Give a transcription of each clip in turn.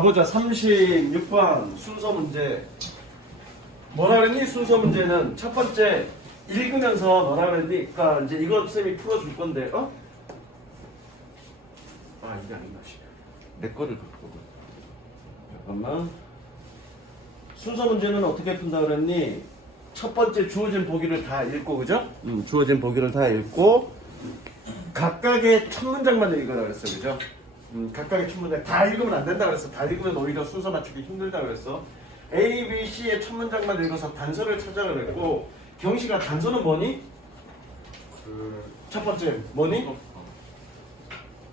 보자. 36번 순서 문제. 뭐라 그랬니? 순서 문제는 첫 번째 읽으면서 뭐라 그랬니? 그러니까 이제 이거 쌤이 풀어줄 건데, 어? 아, 이게 아닌가. 내 거를 갖고. 잠깐만. 순서 문제는 어떻게 푼다 그랬니? 첫 번째 주어진 보기를 다 읽고, 그죠? 주어진 보기를 다 읽고, 각각의 첫 문장만 읽으라 그랬어, 그죠? 각각의 첫 문장 다 읽으면 안 된다 그랬어. 다 읽으면 오히려 순서 맞추기 힘들다 그랬어. A, B, C의 첫 문장만 읽어서 단서를 찾아라 그랬고, 경식아 단서는 뭐니? 첫 번째 뭐니?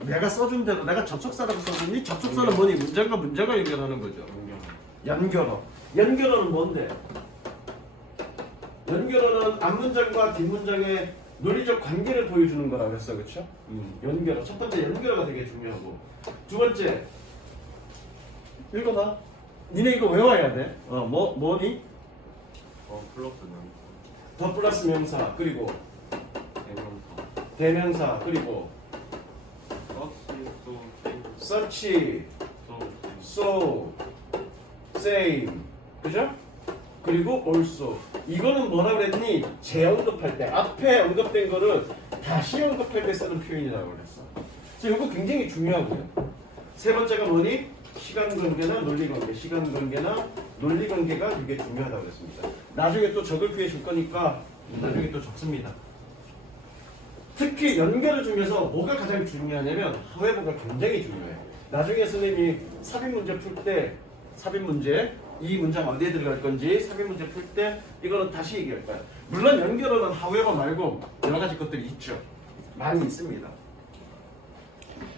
내가 써준 대로 내가 접속사라고 써줬니? 접속사는 뭐니? 문장과 문장을 연결하는 거죠. 연결어. 연결어는 뭔데? 연결어는 앞문장과 뒷문장의 논리적 관계를 보여주는 거라 그랬어, 그렇죠? 연결어. 첫 번째 연결어가 되게 중요하고, 두 번째 읽어봐. 니네 이거 외워야 돼. 뭐니? 플러스 더 플러스 명사, 그리고 대명사 대명사, 그리고 서치 such, so, same, 그죠? 그리고 also. 이거는 뭐라 그랬니? 재언급할 때 앞에 언급된 거를 다시 언급할 때 쓰는 표현이라고 그랬어. 그래서 이거 굉장히 중요하고요. 세 번째가 뭐니? 시간관계나 논리관계. 시간관계나 논리관계가 이게 중요하다고 그랬습니다. 나중에 또 적을 피해 줄 거니까 나중에 또 적습니다. 특히 연결을 중에서 뭐가 가장 중요하냐면 하회보가 굉장히 중요해. 나중에 선생님이 삽입 문제 풀 때 삽입 문제 이 문장 어디에 들어갈 건지 삽입 문제 풀 때 이거는 다시 얘기할 거야. 물론 연결어는 하회보 말고 여러 가지 것들이 있죠. 많이 있습니다.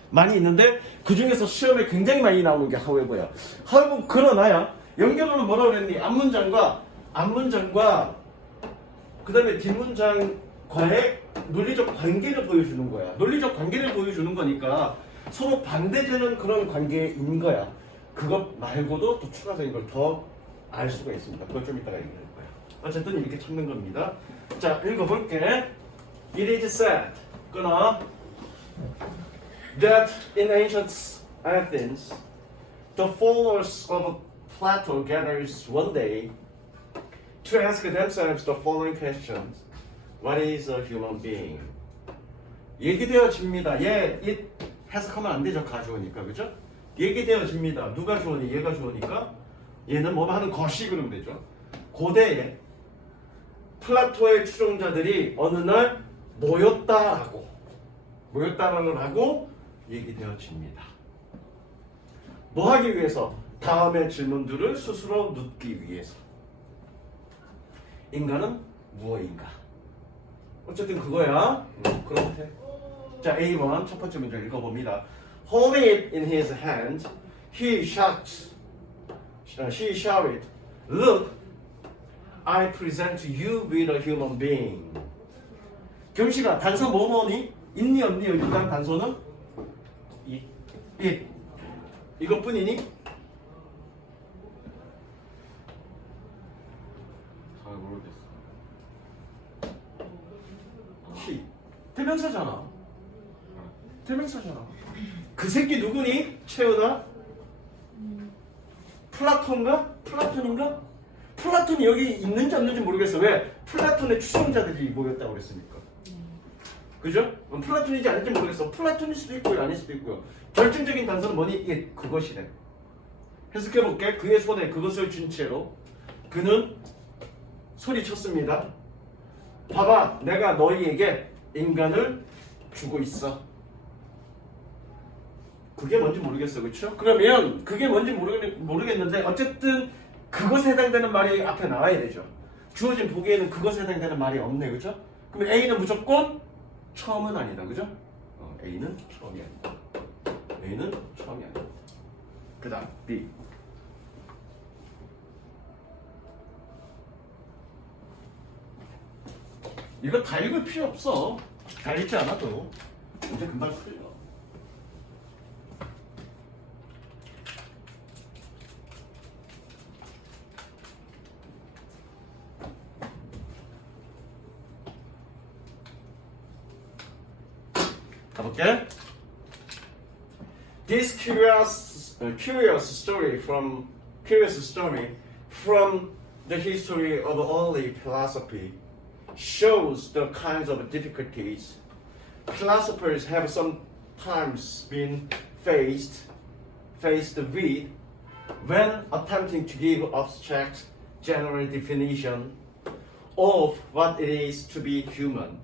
많이 있는데 그 중에서 시험에 굉장히 많이 나오는 게 하회보야. 하회보 그러나야 연결어는 뭐라고 그랬니? 앞문장과 그 다음에 뒷문장과의 논리적 관계를 보여주는 거야. 논리적 관계를 보여주는 거니까 서로 반대되는 그런 관계인 거야. 그것 말고도 또 추가적인 걸 더 알 수가 있습니다. 그걸 좀 이따가 얘기할 거야. 어쨌든 이렇게 찾는 겁니다. 자, 읽어볼게. It is said, 끊어. That in ancient Athens, the followers of Plato gathers one day to ask themselves the following questions. What is a human being? 얘기되어집니다. it 해석하면 안 되죠. 가주어니까. 그죠? 얘기되어집니다. 누가 주어니? 얘가 주어니까 얘는 뭐 하는 것이 그러면 되죠. 고대에 플라토의 추종자들이 어느 날 모였다라고 얘기되어집니다. 뭐 하기 위해서? 다음의 질문들을 스스로 묻기 위해서. 인간은 무엇인가? 어쨌든 그거야. 그렇대. 자, A1 첫 번째 문제 읽어봅니다. Holding it in his hand, he shouted, "Look, I present to you with a human being." 경식아, 단서 뭐니? 있니 없니? 일단 단서는 it. 이것뿐이니? 잘 모르겠어. he. 대명사잖아. 그 새끼 누구니? 채우나? 플라톤인가? 플라톤이 여기 있는지 없는지 모르겠어. 왜? 플라톤의 추종자들이 모였다고 그랬으니까. 그죠? 플라톤이지 아닌지 모르겠어. 플라톤일 수도 있고요, 아닐 수도 있고요. 결정적인 단서는 뭐니? 이게 그것이래. 해석해볼게. 그의 손에 그것을 쥔 채로 그는 소리쳤습니다. 봐봐, 내가 너희에게 인간을 주고 있어. 그게 뭔지 모르겠어, 그렇죠? 그러면 그게 뭔지 모르겠는데 어쨌든 그것에 해당되는 말이 앞에 나와야 되죠. 주어진 보기에는 그것에 해당되는 말이 없네, 그렇죠? 그럼 A는 무조건 처음은 아니다, 그죠? A는 처음이 아니다. 그 다음 B. 이거 다 읽을 필요 없어. 다 읽지 않아도 이제 금방 풀려. 가볼게. This curious story from the history of early philosophy shows the kinds of difficulties philosophers have sometimes been faced with when attempting to give abstract general definition of what it is to be human.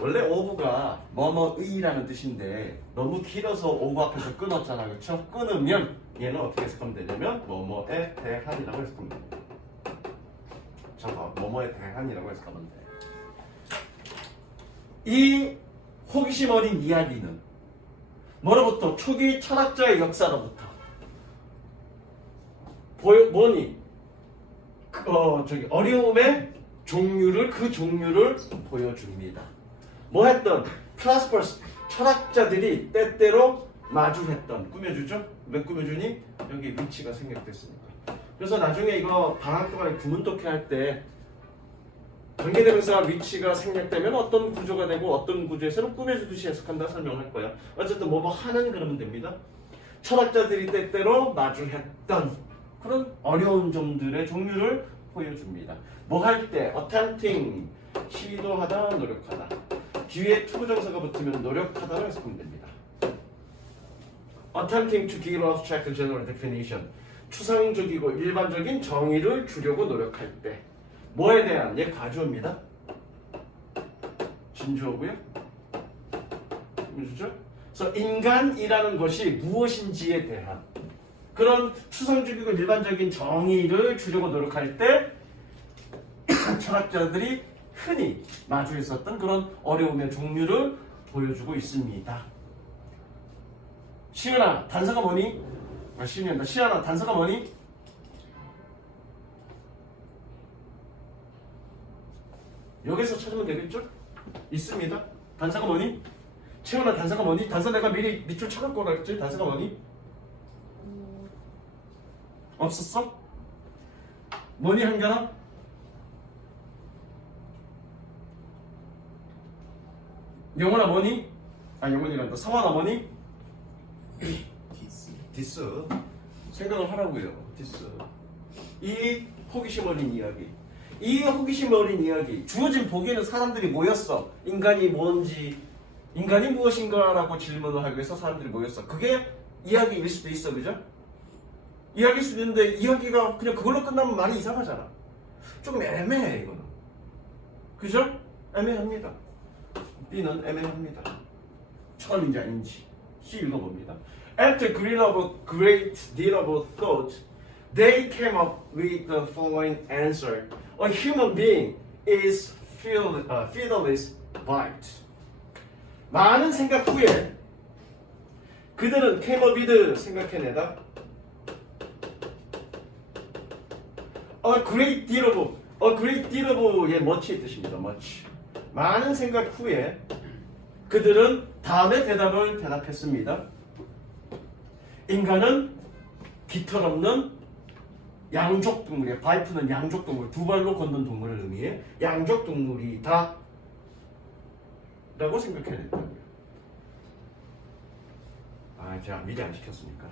원래 of가 뭐뭐의라는 뜻인데 너무 길어서 of 앞에서 끊었잖아, 그렇죠? 끊으면 얘는 어떻게 해석하면 되냐면 뭐뭐에 대한이라고 해석하면 됩니다. 잠깐, 뭐뭐에 대한이라고 해석하면 돼. 이 호기심 어린 이야기는 뭐로부터 초기 철학자의 역사로부터 뭐니? 어려움의 종류를 보여줍니다. 뭐 했던 philosophers 철학자들이 때때로 마주했던 꾸며주죠? 왜 꾸며주니? 여기 위치가 생략됐으니까. 그래서 나중에 이거 방학 동안에 구문독해 할 때 관계대명사 위치가 생략되면 어떤 구조가 되고 어떤 구조에서는 꾸며주듯이 해석한다 설명할 거야. 어쨌든 뭐뭐 하는 그러면 됩니다. 철학자들이 때때로 마주했던 그런 어려운 점들의 종류를 보여줍니다. 뭐 할 때 attempting 시도하다 노력하다 뒤에 투부정사가 붙으면 노력하다로 해석하면 됩니다. attempting to give abstract general definition 추상적이고 일반적인 정의를 주려고 노력할 때 뭐에 대한 얘 가주어입니다. 진주어고요. 그렇죠? 그래서 인간이라는 것이 무엇인지에 대한 그런 추상적이고 일반적인 정의를 주려고 노력할 때 철학자들이 흔히 마주했었던 그런 어려움의 종류를 보여주고 있습니다. 시은아, 단서가 뭐니? 시은이란다. 시은아, 단서가 뭐니? 여기서 찾으면 되겠죠? 있습니다. 단서가 뭐니? 채훈아, 단서가 뭐니? 단서 내가 미리 밑줄 쳐놓을 거라 했지? 단서가 뭐니? 없었어? 뭐니 한결아? 영원아 뭐니? 영원이란다. 성환아 뭐니? 디스. 생각을 하라고요. 디스. 이 호기심 어린 이야기. 이 호기심 어린 이야기. 주어진 보기에는 사람들이 모였어. 인간이 뭔지, 인간이 무엇인가라고 질문을 하기 위해서 사람들이 모였어. 그게 이야기일 수도 있어, 그죠? 이야기일 수도 있는데 이야기가 그냥 그걸로 끝나면 많이 이상하잖아. 조금 애매해 이거는. 그죠? 애매합니다. B는 애매합니다. 처음인지 아닌지. C 읽어봅니다. After great deal of thought, they came up with the following answer: A human being is fearless bite. 많은 생각 후에 그들은 came up with 생각해내다. A great deal of의 much의 뜻입니다. much. 많은 생각 후에 그들은 다음의 대답을 대답했습니다. 인간은 깃털 없는 양족 동물이에요. 바이프는 양족 동물, 두 발로 걷는 동물을 의미해. 양족 동물이다 라고 생각해야 된다고요. 제가 미리 안 시켰으니까.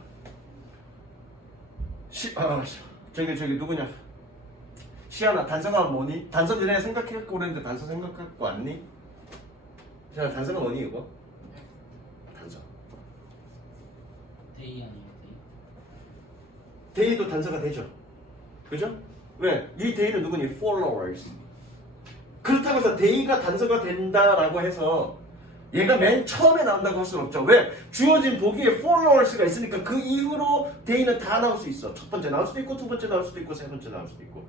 저기 누구냐? 시아나, 단서가 뭐니? 단서 전에 생각해갖고 그랬는데 단서 생각해갖고 왔니? 자, 단서가 뭐니 이거? 단서. 데이 아니에요? 데이도 단서가 되죠. 그죠? 왜? 이 데이는 누구니? followers. 그렇다고 해서 데이가 단서가 된다라고 해서 얘가 맨 처음에 나온다고 할 수는 없죠. 왜? 주어진 보기에 followers가 있으니까 그 이후로 데이는 다 나올 수 있어. 첫 번째 나올 수도 있고, 두 번째 나올 수도 있고, 세 번째 나올 수도 있고.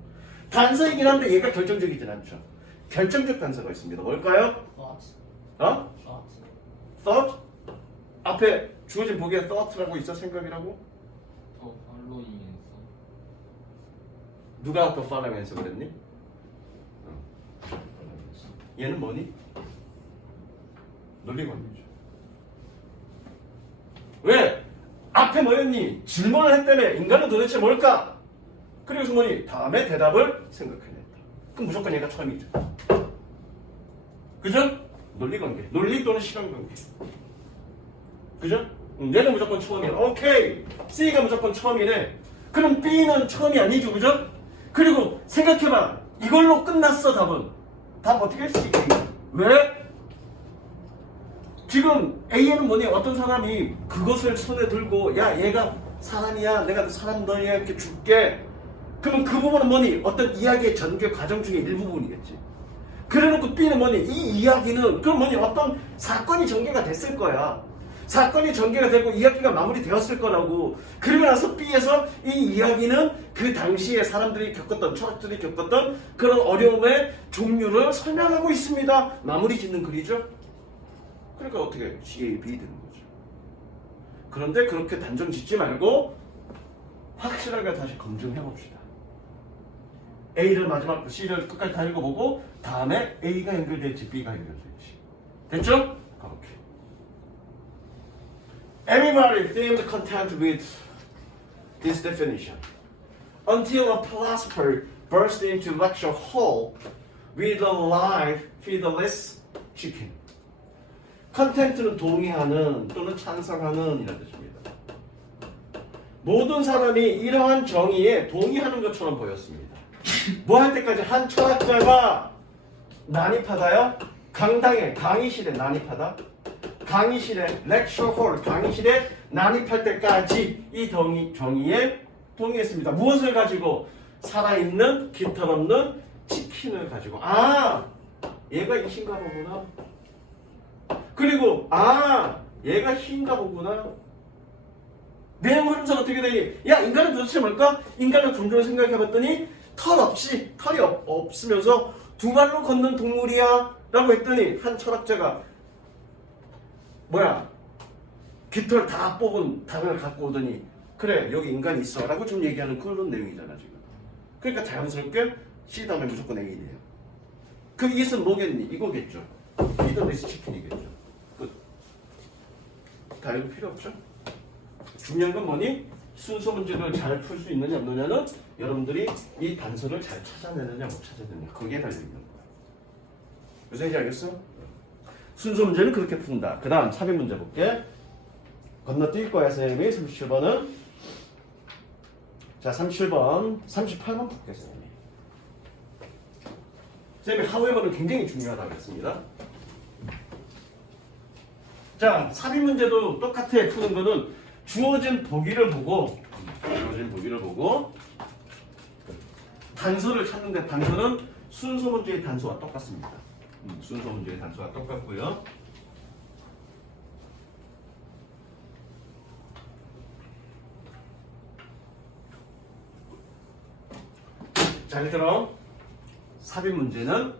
단서이긴 한데 얘가 결정적이진 않죠. 결정적 단서가 있습니다. 뭘까요? Thought. 어? Thought. thought? 앞에 주어진 보기에 thought라고 있어? 생각이라고? 더 팔로잉에서. 누가 더 following에서 그랬니? 얘는 뭐니? 논리관이죠. 왜? 앞에 뭐였니? 질문을 했다며. 인간은 도대체 뭘까? 그리고서 뭐니? 다음에 대답을 생각해냈다. 그럼 무조건 얘가 처음이죠. 그죠? 논리관계. 논리 또는 시간관계. 그죠? 얘는 무조건 처음이야. 오케이. C가 무조건 처음이네. 그럼 B는 처음이 아니죠, 그죠? 그리고 생각해봐. 이걸로 끝났어, 답은. 답 어떻게 했지? 왜? 지금 A에는 뭐니? 어떤 사람이 그것을 손에 들고 야 얘가 사람이야 내가 사람 너희야 이렇게 줄게. 그러면 그 부분은 뭐니? 어떤 이야기의 전개 과정 중에 일부분이겠지. 그래놓고 B는 뭐니? 이 이야기는 그럼 뭐니? 어떤 사건이 전개가 됐을 거야. 사건이 전개가 되고 이야기가 마무리되었을 거라고. 그리고 나서 B에서 이 이야기는 그 당시에 사람들이 겪었던 철학들이 겪었던 그런 어려움의 종류를 설명하고 있습니다. 마무리 짓는 글이죠. 그러니까 어떻게 CA, B 되는 거죠. 그런데 그렇게 단정 짓지 말고 확실하게 다시 검증해 봅시다. A를 마지막 C를 끝까지 다 읽어보고 다음에 A가 연결될지 B가 연결될지. 됐죠? 그렇게. Everybody themed content with this definition until a philosopher burst into lecture hall with a live feederless chicken. 컨텐츠는 동의하는 또는 찬성하는 이라는 뜻입니다. 모든 사람이 이러한 정의에 동의하는 것처럼 보였습니다. 뭐 할 때까지 한 철학자가 난입하다요? 강당에 강의실에 난입하다? 강의실에 렉처홀 강의실에 난입할 때까지 이 정의에 동의했습니다. 무엇을 가지고? 살아있는 깃털 없는 치킨을 가지고. 아 얘가 이신가 보구나. 그리고 얘가 흰가 보구나. 내용 흐름상 어떻게 되니? 야 인간은 도대체 뭘까? 인간을 종종 생각해봤더니 털이 없으면서 두 발로 걷는 동물이야 라고 했더니 한 철학자가 뭐야 깃털 다 뽑은 당을 갖고 오더니 그래 여기 인간이 있어 라고 좀 얘기하는 그런 내용이잖아 지금. 그러니까 자연스럽게 C 다음에 무조건 A네요. 그 it은 뭐겠니? 이거겠죠. 피더리스 치킨이겠죠. 끝. 다 이거 필요 없죠? 중요한 건 뭐니? 순서 문제를 잘 풀 수 있느냐 없느냐는 여러분들이 이 단서를 잘 찾아내느냐 못 찾아내느냐 거기에 달려있는 거야. 무슨 얘기인지 알겠어? 순서 문제는 그렇게 푼다. 그 다음 삽입 문제 볼게. 건너뛸 거야 선생님이. 37번은 자 37번 38번 볼게 선생님이. 선생님이 however는 굉장히 중요하다고 했습니다. 자 삽입 문제도 똑같아. 푸는 거는 주어진 보기를 보고 단서를 찾는데 단서는 순서 문제의 단서와 똑같습니다. 순서 문제의 단서와 똑같고요. 자, 예를 들어 삽입 문제는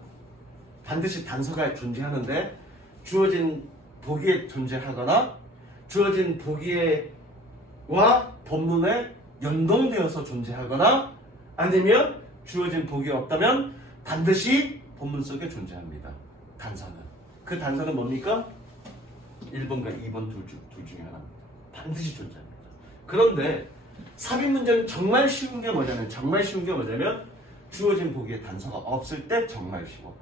반드시 단서가 존재하는데 주어진 보기에 존재하거나 주어진 보기와 본문에 연동되어서 존재하거나 아니면 주어진 보기가 없다면 반드시 본문 속에 존재합니다. 단서는. 그 단서는 뭡니까? 1번과 2번 둘 중에 하나입니다. 반드시 존재합니다. 그런데 삽입 문제는 정말 쉬운 게 뭐냐면 주어진 보기에 단서가 없을 때 정말 쉬워.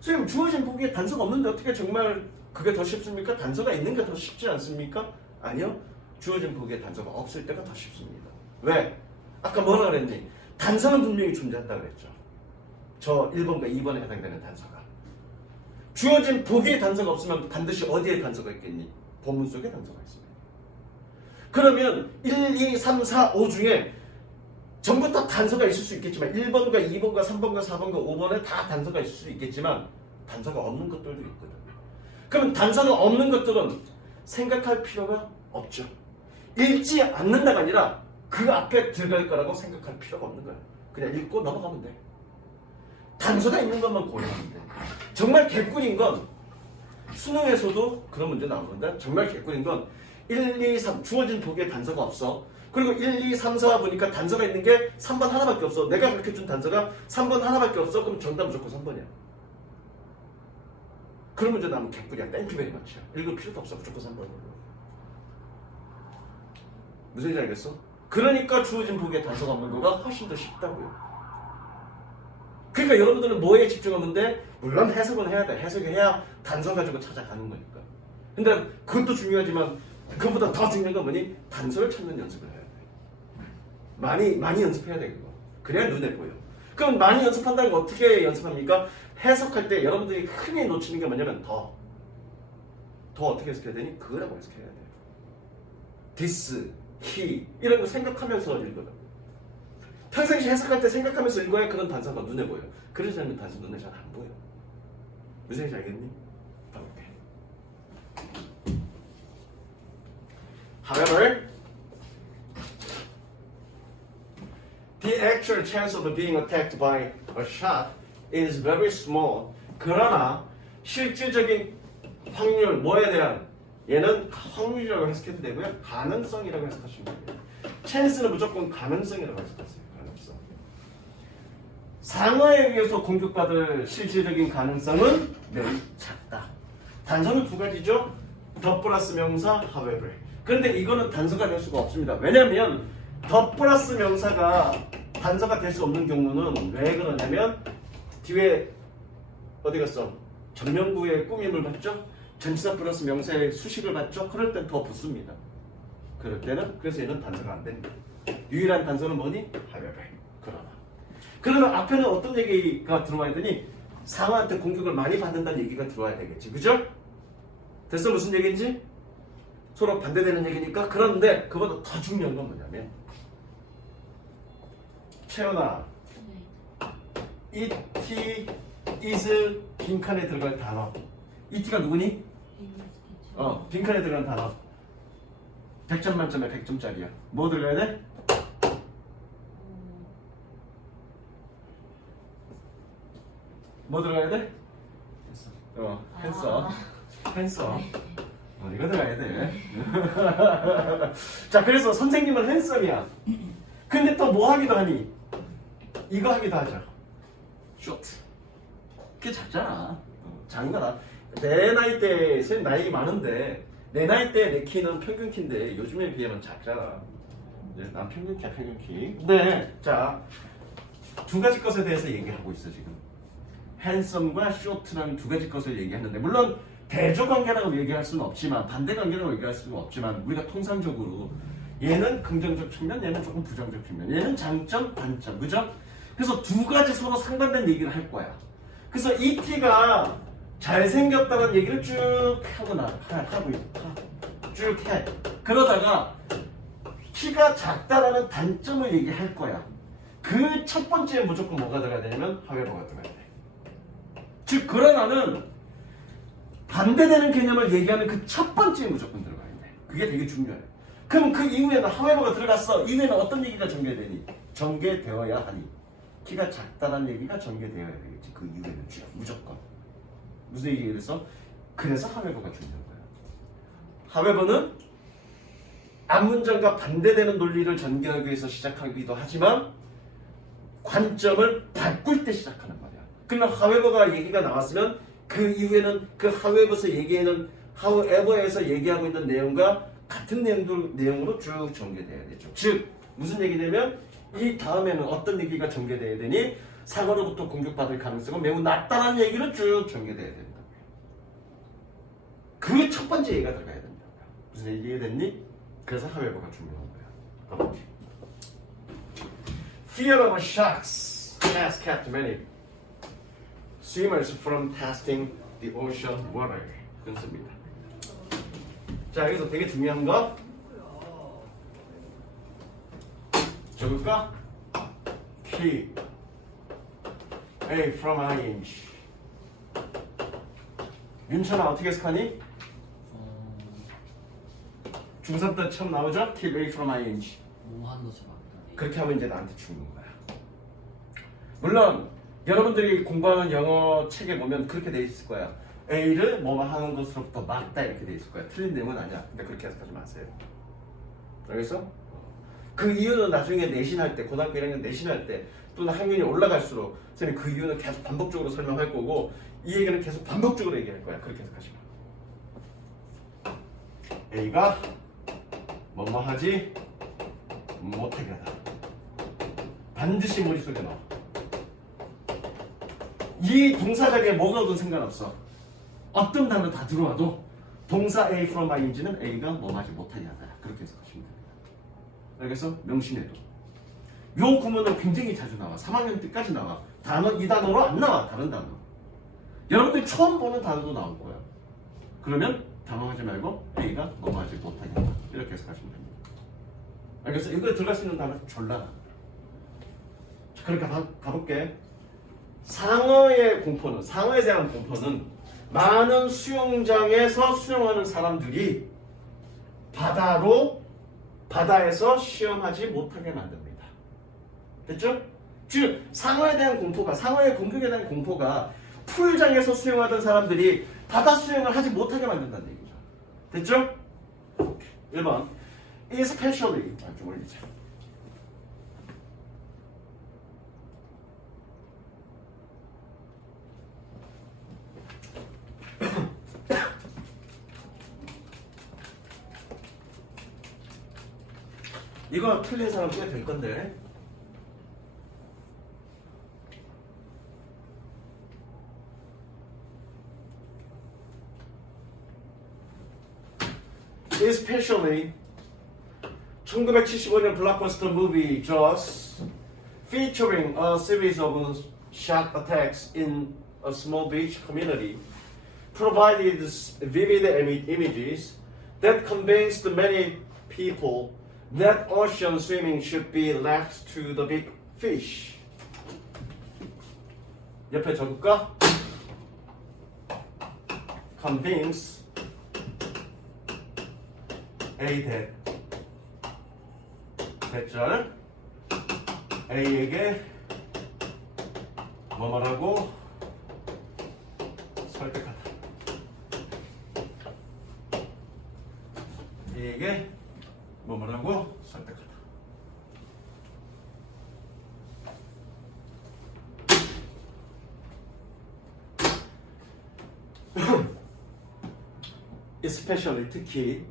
선생님 주어진 보기에 단서가 없는데 어떻게 정말 그게 더 쉽습니까? 단서가 있는 게 더 쉽지 않습니까? 아니요. 주어진 보기에 단서가 없을 때가 더 쉽습니다. 왜? 아까 뭐라 그랬니? 단서는 분명히 존재한다고 그랬죠. 저 1번과 2번에 해당되는 단서가. 주어진 보기에 단서가 없으면 반드시 어디에 단서가 있겠니? 본문 속에 단서가 있습니다. 그러면 1, 2, 3, 4, 5 중에 전부 다 단서가 있을 수 있겠지만 1번과 2번과 3번과 4번과 5번에 다 단서가 있을 수 있겠지만 단서가 없는 것들도 있거든. 그럼 단서가 없는 것들은 생각할 필요가 없죠. 읽지 않는다가 아니라 그 앞에 들어갈 거라고 생각할 필요가 없는 거야. 그냥 읽고 넘어가면 돼. 단서가 있는 것만 고려하면 돼. 정말 개꿀인 건 수능에서도 그런 문제 나오는데 정말 개꿀인 건 1, 2, 3 주어진 보기에 단서가 없어. 그리고 1, 2, 3, 4 보니까 단서가 있는 게 3번 하나밖에 없어. 내가 그렇게 준 단서가 3번 하나밖에 없어. 그럼 정답 무조건 3번이야. 그런 문제 나오면 개꿀이야. 땡큐베리 마치야. 읽을 필요도 없어. 무조건 3번으로. 무슨 얘기인지 알겠어? 그러니까 주어진 보기에 단서가 없는 거가 훨씬 더 쉽다고요. 그러니까 여러분들은 뭐에 집중하면 돼? 물론 해석은 해야 돼. 해석을 해야 단서 가지고 찾아가는 거니까. 근데 그것도 중요하지만 그보다 더 중요한 건 뭐니? 단서를 찾는 연습을 해야 돼. 많이 연습해야 돼 그거. 그래야 눈에 보여. 그럼 많이 연습한다는 거 어떻게 연습합니까? 해석할 때 여러분들이 흔히 놓치는 게 뭐냐면 더 어떻게 해석해야 되니? 그라고 해석해야 돼요. this, he 이런 거 생각하면서 읽어요. 평상시 해석할 때 생각하면서 읽어야 그런 단서가 눈에 보여. 그러지 않으면 단서 눈에 잘 안 보여. 무슨 얘기인지 알겠니? 오케이. However, the actual chance of being attacked by a shot is very small. 그러나 실질적인 확률, 뭐에 대한 얘는 확률이라고 해석해도 되고요. 가능성이라고 해석하시면 돼요. chance는 무조건 가능성이라고 해석하세요. 가능성. 상어에 의해서 공격받을 실질적인 가능성은 매우 작다. 단서는 두 가지죠. 더 플러스 명사, however. 그런데 이거는 단서가 될 수가 없습니다. 왜냐하면 더 플러스 명사가 단서가 될 수 없는 경우는 왜 그러냐면 뒤에 어디 갔어? 전명구의 꾸밈을 받죠? 전치사 플러스 명사의 수식을 받죠? 그럴 땐 더 붙습니다. 그럴 때는 그래서 얘는 단서가 안 됩니다. 유일한 단서는 뭐니? however. 그러면 앞에는 어떤 얘기가 들어와야 되니? 상어한테 공격을 많이 받는다는 얘기가 들어와야 되겠지. 그죠? 됐어? 무슨 얘기인지? 서로 반대되는 얘기니까. 그런데 그보다 더 중요한 건 뭐냐면 채연아, it is 빈칸에 들어갈 단어. it가 누구니? 빈칸에 들어간 단어. 100점 만점에 100점짜리야. 뭐 들어가야 돼? 뭐 들어가야 돼? 했어. 이거 들어가야 돼. 자, 그래서 선생님은 핸섬이야. 근데 또 뭐 하기도 하니? 이거 하기도 하죠. 쇼트. 그게 작잖아. 작은 거다. 내 나이 때, 선생님 나이 많은데 내 나이 때 내 키는 평균 키인데 요즘에 비하면 작잖아. 난 평균 키야, 평균 키. 네, 자, 두 가지 것에 대해서 얘기하고 있어 지금. 핸섬과 쇼트라는 두 가지 것을 얘기하는데 물론 대조 관계라고 얘기할 수는 없지만 반대 관계라고 얘기할 수는 없지만 우리가 통상적으로 얘는 긍정적 측면, 얘는 조금 부정적 측면, 얘는 장점, 단점, 그죠? 그래서 두 가지 서로 상반된 얘기를 할 거야. 그래서 이 T가 잘생겼다는 얘기를 쭉 쭉 해. 그러다가 키가 작다라는 단점을 얘기할 거야. 그 첫 번째에 무조건 뭐가 들어가야 되냐면 however가 들어가야 돼. 즉 그러나는 반대되는 개념을 얘기하는 그 첫 번째에 무조건 들어가야 돼. 그게 되게 중요해. 그럼 그 이후에는 however가 들어갔어. 이후에는 어떤 얘기가 전개되니? 전개되어야 하니. 키가 작다는 얘기가 전개되어야 되겠지. 그 이후에는 무조건. 무슨 얘기가 됐어? 그래서 however가 중요한 거야. however는 앞문장과 반대되는 논리를 전개하기 위해서 시작하기도 하지만 관점을 바꿀 때 시작하는 말이야. 그러면 however가 얘기가 나왔으면 그 이후에는 그 however에서 얘기하고 있는 내용과 같은 내용으로 쭉 전개돼야 되죠. 즉 무슨 얘기냐면 이 다음에는 어떤 얘기가 전개돼야 되니? 상어로부터 공격받을 가능성은 매우 낮다는 얘기로 쭉 전개돼야 된다. 그 첫 번째 얘기가 들어가야 된다. 무슨 얘기가 됐니? 그래서 however가 중요한 거야. Fear of sharks has kept many swimmers from testing the ocean water. 그렇습니다. 자, 여기서 되게 중요한 거 적을까? Keep A from ing. 윤천아 어떻게 해석하니? 중3 때 처음 나오죠? Keep A from ing. 뭐한 것처럼 안 그렇게 하면 이제 나한테 죽는 거야. 물론 여러분들이 공부하는 영어 책에 보면 그렇게 돼 있을 거야. A를 뭐뭐 하는 것으로부터 막다 이렇게 돼 있을 거야. 틀린 내용은 아니야. 근데 그렇게 해석하지 마세요. 알겠어? 그 이유는 나중에 내신할 때, 고등학교 1학년 내신할 때 또는 학년이 올라갈수록 선생님 그 이유는 계속 반복적으로 설명할 거고 이 얘기는 계속 반복적으로 얘기할 거야. 그렇게 해석하지 마. A가 뭐뭐 하지 못하게 하다. 반드시 머릿속에 넣어. 이 동사 자리에 뭐가 오든 상관없어. 어떤 단어 다 들어와도 동사 A from ING는 A가 뭐하지 못하게 하다. 그렇게 해석하시면 됩니다. 그래서 명심해도 요 구문은 굉장히 자주 나와. 3학년 때까지 나와. 단어 이 단어로 안 나와. 다른 단어. 여러분들이 처음 보는 단어도 나올 거야. 그러면 당황하지 말고 A가 뭐하지 못하게 한다. 이렇게 해석하시면 됩니다. 알겠어? 이거에 들어갈 수 있는 단어 졸라. 그러니까 가볼게. 상어에 대한 공포는 많은 수영장에서 수영하는 사람들이 바다에서 시험하지 못하게 만듭니다. 됐죠? 즉 상어에 대한 공포가, 상어의 공격에 대한 공포가 풀장에서 수영하던 사람들이 바다 수영을 하지 못하게 만든다는 얘기죠. 됐죠? 1번 especially 좀 올리자. 이거 틀린 사람 꽤 될 건데. Especially 1975년 블록버스터 무비 Jaws featuring a series of shark attacks in a small beach community provided vivid images that convinced many people that ocean swimming should be left to the big fish. 옆에 적을까? Convince A that 대절 A에게 뭐라고 설득하다. A에게 뭐라고 설득하다. especially 특히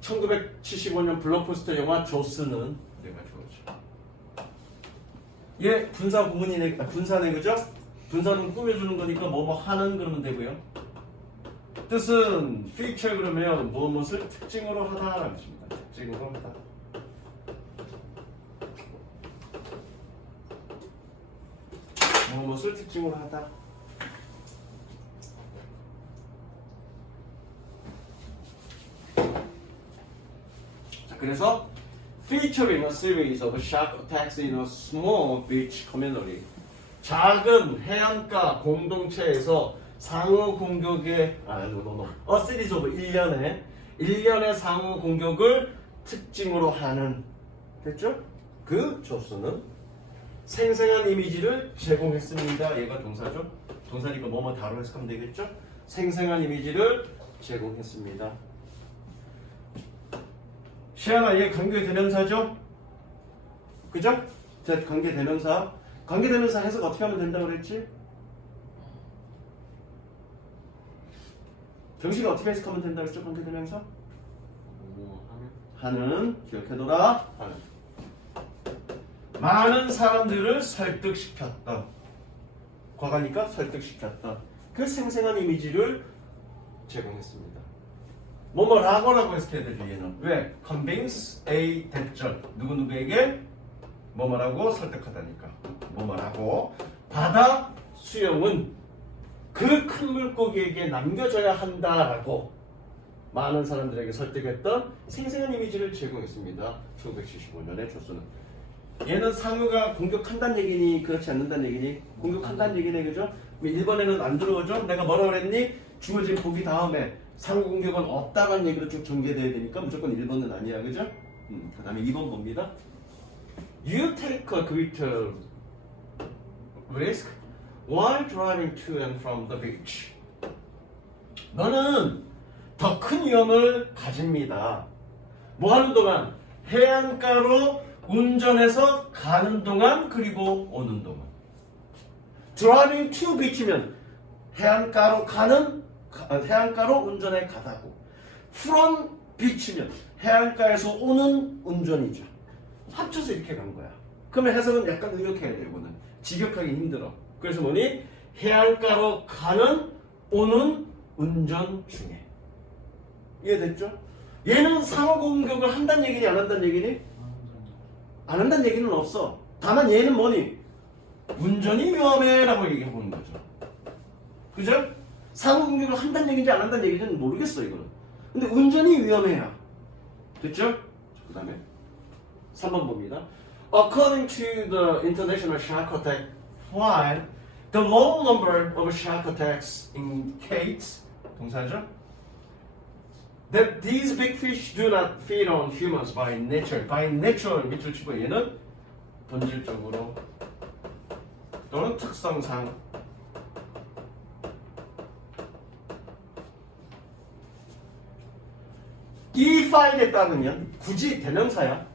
1975년 블록버스터 영화 조스는 내가 좋아하죠. 얘 분사 구문이네, 분사네 그죠? 분사는 꾸며주는 거니까 뭐뭐 하는 그러면 되고요. 뜻은 feature 그러면 무엇을 특징으로 하다라는 뜻입니다. 특징으로 하다. 무엇을 특징으로 하다. 자, 그래서 featuring a series of shark attacks in a small beach community. 작은 해안가 공동체에서 상어 공격의 a series of 1년의 상어 공격을 특징으로 하는, 됐죠? 그 조스는 생생한 이미지를 제공했습니다. 얘가 동사죠. 동사니까 뭐뭐 다로 해석하면 되겠죠? 생생한 이미지를 제공했습니다. 시아나 얘 관계대명사죠? 그죠? 자, 관계대명사. 관계대명사 해석 어떻게 하면 된다고 그랬지? 정식이 어떻게 해석하면 된다고 했죠? 관계대명사? 하는, 기억해둬라. 하는. 많은 사람들을 설득시켰던, 과거니까 설득시켰던 그 생생한 이미지를 제공했습니다. 뭐뭐라고라고 해석해야 되죠. 얘는 왜? convince A 대절 누구누구에게 뭐뭐라고 설득하다니까. 뭐뭐라고 바다 수영은 그 큰 물고기에게 남겨져야 한다라고 많은 사람들에게 설득했던 생생한 이미지를 제공했습니다. 1975년에 조스는. 얘는 상어가 공격한다는 얘기니 그렇지 않는다는 얘기니? 공격한다는 얘기네, 그죠? 1번에는 안 들어오죠? 내가 뭐라 그랬니? 주어진 보기 다음에 상호 공격은 없다는 얘기로 쭉 전개돼야 되니까 무조건 1번은 아니야, 그죠? 그 다음에 2번 봅니다. You take a greater risk while driving to and from the beach. 너는 더 큰 위험을 가집니다. 뭐 하는 동안? 해안가로 운전해서 가는 동안 그리고 오는 동안. Driving to beach면 해안가로 가는, 해안가로 운전해 가다고. From beach면 해안가에서 오는 운전이죠. 합쳐서 이렇게 간 거야. 그러면 해석은 약간 의역해야 돼. 이거는 직역하기 힘들어. 그래서 뭐니? 해안가로 가는 오는 운전 중에. 이해됐죠? 얘는 상호 공격을 한다는 얘기니 안 한다는 얘기니? 안 한다는 얘기는 없어. 다만 얘는 뭐니? 운전이 위험해 라고 얘기하고 있는 거죠. 그죠? 상호 공격을 한다는 얘기인지 안 한다는 얘기는 모르겠어 이거는. 근데 운전이 위험해야. 됐죠? 그 다음에 3번 봅니다. According to the International Shark Attack Flight, the low number of shark attacks indicates 동사죠? That these big fish do not feed on humans by nature. By nature 밑줄 치고 얘는 본질적으로 또는 특성상 이 파일에 따르면 굳이 대명사야.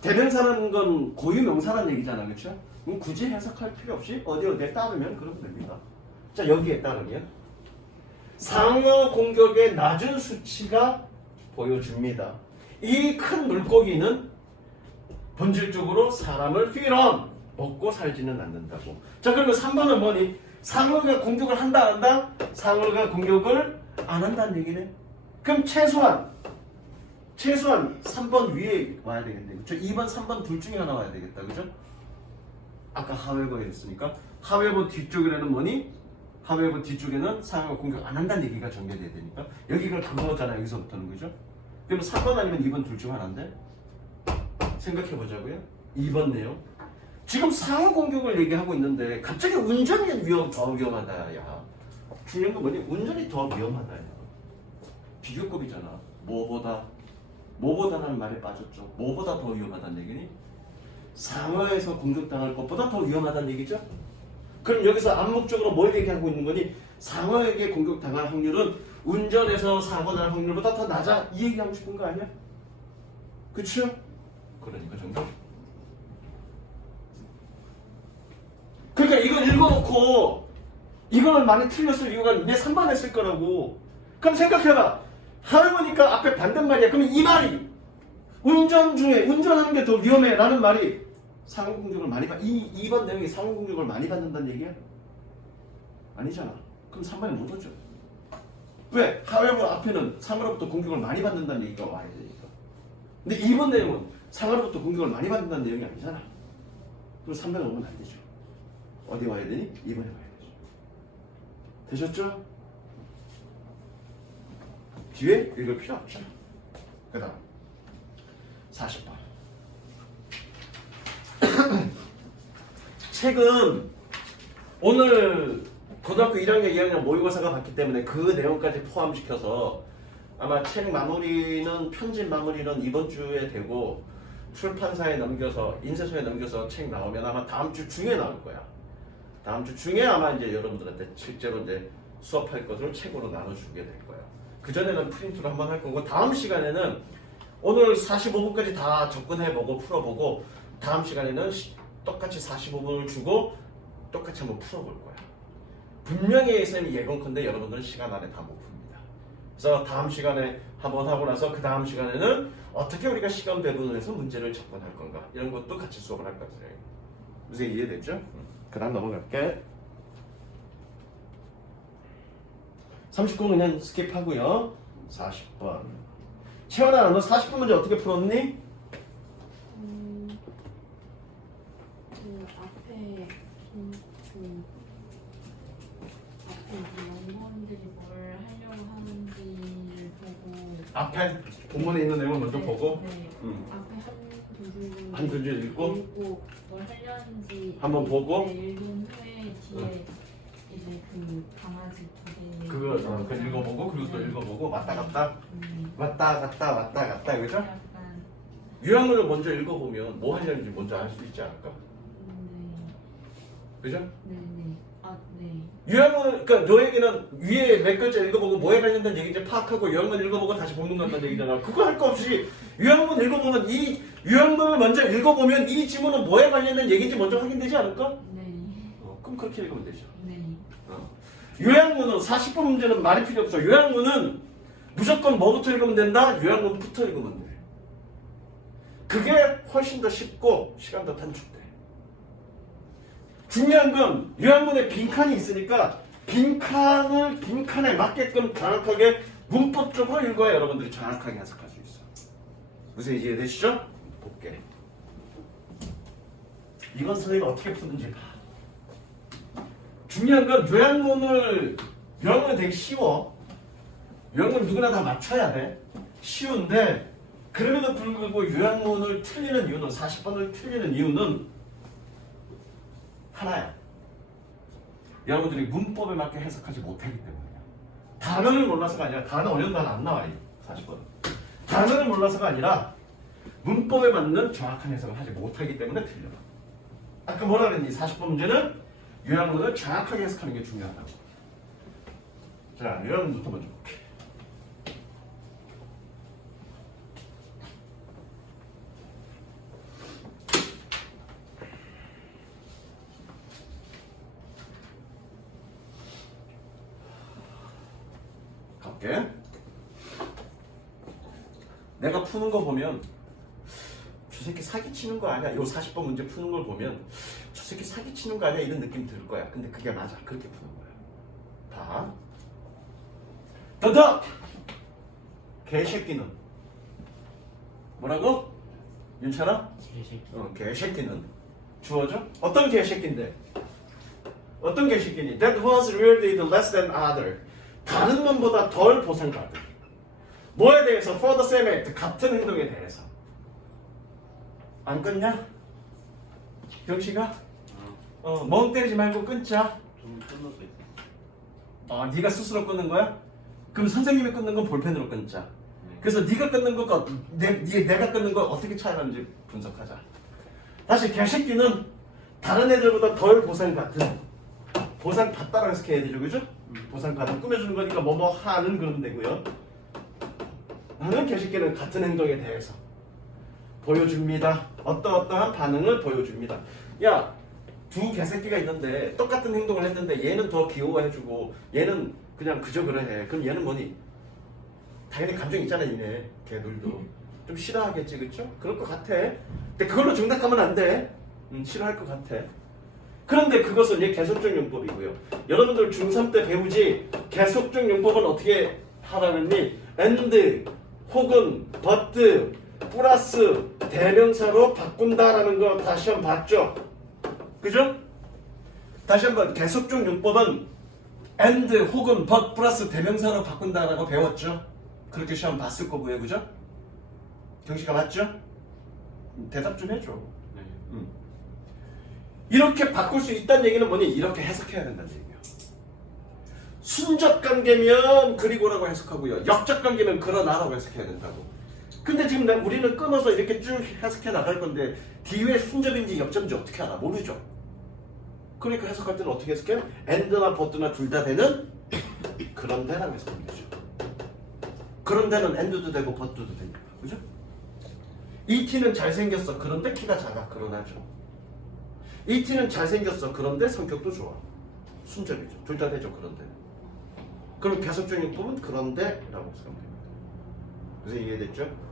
대명사라는 건 고유명사라는 얘기잖아, 그렇죠? 그럼 굳이 해석할 필요 없이 어디에 따르면 그러면 됩니다. 자, 여기에 따르면 상어 공격의 낮은 수치가 보여줍니다. 이 큰 물고기는 본질적으로 사람을 feed on 먹고 살지는 않는다고. 자, 그러면 3번은 뭐니? 상어가 공격을 한다 안 한다? 상어가 공격을 안 한다는 얘기네. 그럼 최소한 3번 위에 와야 되겠네. 그렇죠? 2번, 3번 둘 중에 하나 와야 되겠다. 그죠? 아까 하웨버에 했으니까 하웨버 뒤쪽에는 뭐니? 하웨버 뒤쪽에는 상어가 공격 안 한다는 얘기가 전개돼야 되니까 여기가 그거잖아. 여기서부터는. 그죠? 그럼 3번 아니면 2번 둘 중 하나인데 생각해보자고요. 2번 내용. 지금 상어 공격을 얘기하고 있는데 갑자기 운전이 더 위험하다. 야, 중요한 건 뭐니? 운전이 더 위험하다. 야. 비교급이잖아. 뭐보다라는 말에 빠졌죠. 뭐보다 더 위험하다는 얘기니? 상어에서 공격당할 것보다 더 위험하다는 얘기죠? 그럼 여기서 암묵적으로 뭘 얘기하고 있는 거니? 상어에게 공격당할 확률은 운전에서 사고 날 확률보다 더 낮아. 이 얘기하고 싶은 거 아니야? 그쵸? 그러니까 정답. 그러니까 이걸 읽어놓고 이걸 많이 틀렸을 이유가 내 3번 했을 거라고. 그럼 생각해봐. 하려보니까 앞에 반대말이야. 그러면 이 말이 운전 중에 운전하는 게 더 위험해 라는 말이 상호 공격을 많이 받 2번 내용이 상호 공격을 많이 받는다는 얘기야? 아니잖아. 그럼 3번에 못 오죠. 왜? 하웨버 앞에는 상어로부터 공격을 많이 받는다는 얘기가 와야 되니까. 근데 2번 내용은 상어로부터 공격을 많이 받는다는 내용이 아니잖아. 그럼 3번에 오면 안 되죠. 어디 와야 되니? 2번에 와야 되죠. 되셨죠? 뒤에 읽을 필요 없죠. 그 다음 40번. 책은 오늘 고등학교 1학년, 2학년 모의고사가 봤기 때문에 그 내용까지 포함시켜서 아마 책 마무리는 편집 마무리는 이번 주에 되고 출판사에 넘겨서 인쇄소에 넘겨서 책 나오면 아마 다음 주 중에 나올 거야. 다음 주 중에 아마 이제 여러분들한테 실제로 이제 수업할 것을 책으로 나눠주게 될 거야. 그 전에는 프린트로 한번 할 거고 다음 시간에는 오늘 45분까지 다 접근해보고 풀어보고 다음 시간에는 똑같이 45분을 주고 똑같이 한번 풀어볼 거야. 분명히 선생님이 예건컨대 여러분들은 시간 안에 다 못 풉니다. 그래서 다음 시간에 한번 하고 나서 그 다음 시간에는 어떻게 우리가 시간 배분을 해서 문제를 접근할 건가 이런 것도 같이 수업을 할 거야. 무슨 이해됐죠? 그 다음 넘어갈게. 39분 그냥 스킵하고요. 40번. 채원아, 너 40분 문제 어떻게 풀었니? 그 앞에 연구원들이 뭘 하려고 하는지를 보고 앞에 본문에 있는 내용을 먼저 보고 네. 앞에 한 두 줄 읽고 뭘 하려는지 한번 보고 네, 읽은 후에 뒤에 이제 그 강아지 두 개 그거 읽어보고 그리고 또 네. 읽어보고 왔다 갔다 음, 왔다 갔다 그죠? 약간 유형문을 먼저 읽어보면 뭐 하려는지 먼저 알 수 있지 않을까? 그죠? 네네 네. 유형문을 그러니까 너에게는 위에 몇 글자 읽어보고 뭐에 관련된 얘기인지 파악하고 유형문 읽어보고 다시 본문 간다는 얘기잖아. 그거 할 거 없이 유형문 읽어보면 이 유형문을 먼저 읽어보면 이 지문은 뭐에 관련된 얘기인지 먼저 확인되지 않을까? 네. 그럼 그렇게 읽으면 되죠. 네. 요약문은 40번 문제는 말이 필요 없어. 요약문은 무조건 뭐부터 읽으면 된다? 요약문부터 읽으면 돼. 그게 훨씬 더 쉽고 시간도 단축돼. 중요한 건 요약문에 빈칸이 있으니까 빈칸에 맞게끔 정확하게 문법적으로 읽어야 여러분들이 정확하게 해석할 수 있어. 무슨 이해되시죠? 볼게. 이건 선생님이 어떻게 푸는지 봐. 중요한 건 요양문은 되게 쉬워. 요양문 누구나 다 맞춰야 돼. 쉬운데 그럼에도 불구하고 요양문을 틀리는 이유는 40번을 틀리는 이유는 하나야. 여러분들이 문법에 맞게 해석하지 못하기 때문이야. 단어를 몰라서가 아니라 단어 어려운 단어 안 나와. 40번. 단어를 몰라서가 아니라 문법에 맞는 정확한 해석을 하지 못하기 때문에 틀려. 아까 뭐라 그랬니? 40번 문제는 요양문을 정확하게 해석하는 게 중요하다고. 자, 요양문부터 먼저 볼게. 갈게. 내가 푸는 거 보면 저 새끼 사기치는 거 아니야? 요 40번 문제 푸는 걸 보면 저 새끼 사기치는 거 아니야? 이런 느낌 들 거야. 근데 그게 맞아. 그렇게 푸는 거야. 봐. 더더! 개새끼는 뭐라고? 윤찬아? 개새끼. 개새끼는 주어져? 어떤 개새끼인데? 어떤 개새끼니? That was really less than other. 다른 놈보다 덜 보상받은. 뭐에 대해서? For the same act. 같은 행동에 대해서. 안 끊냐? 경씨가? 멍 때리지 말고 끊자. 좀 끝났어 있어. 네가 스스로 끊는 거야? 그럼 선생님이 끊는 건 볼펜으로 끊자. 네. 그래서 네가 끊는 것과 내가 끊는 거 어떻게 차이가 나는지 분석하자. 다시 개새끼는 다른 애들보다 덜 보상받은. 보상받다라고 해석해야 되죠, 그죠? 보상받은 꾸며주는 거니까 뭐뭐 하는 그런 데고요. 나는 개새끼는 같은 행동에 대해서 보여줍니다. 어떠한 반응을 보여줍니다. 야, 두 개새끼가 있는데 똑같은 행동을 했는데 얘는 더 귀여워해주고 얘는 그냥 그저 그래 해. 그럼 얘는 뭐니? 당연히 감정 있잖아, 얘네. 걔들도 좀 싫어하겠지, 그쵸? 그럴 것 같아. 근데 그걸로 정답하면 안 돼. 싫어할 것 같아. 그런데 그것은 얘 계속적 용법이고요. 여러분들 중3 때 배우지 계속적 용법은 어떻게 하라는니? and 혹은 but 플러스 대명사로 바꾼다라는 거 다시 한번 봤죠? 그죠? 다시 한번 계속적 용법은 and 혹은 but 플러스 대명사로 바꾼다라고 배웠죠? 그렇게 시험 봤을 거고요, 그죠? 경씨가 맞죠? 대답 좀 해줘. 네. 이렇게 바꿀 수 있다는 얘기는 뭐니? 이렇게 해석해야 된다는 얘기예요. 순적 관계면 그리고라고 해석하고요. 역적 관계면 그러나라고 해석해야 된다고. 근데 지금 우리는 끊어서 이렇게 쭉 해석해 나갈 건데 뒤에 순접인지 역접인지 어떻게 알아? 모르죠. 그러니까 해석할 때는 어떻게 해석해요? and나 but나 둘 다 되는 그런데라고 해석하면 되죠. 그런데는 and도 되고 but도 되니까. 그죠? 이 t는 잘생겼어. 그런데 키가 작아. 그러나죠. 이 t는 잘생겼어. 그런데 성격도 좋아. 순접이죠. 둘 다 되죠. 그런데. 그럼 계속적 용법은 그런데라고 해석하면 됩니다. 무슨 이해됐죠?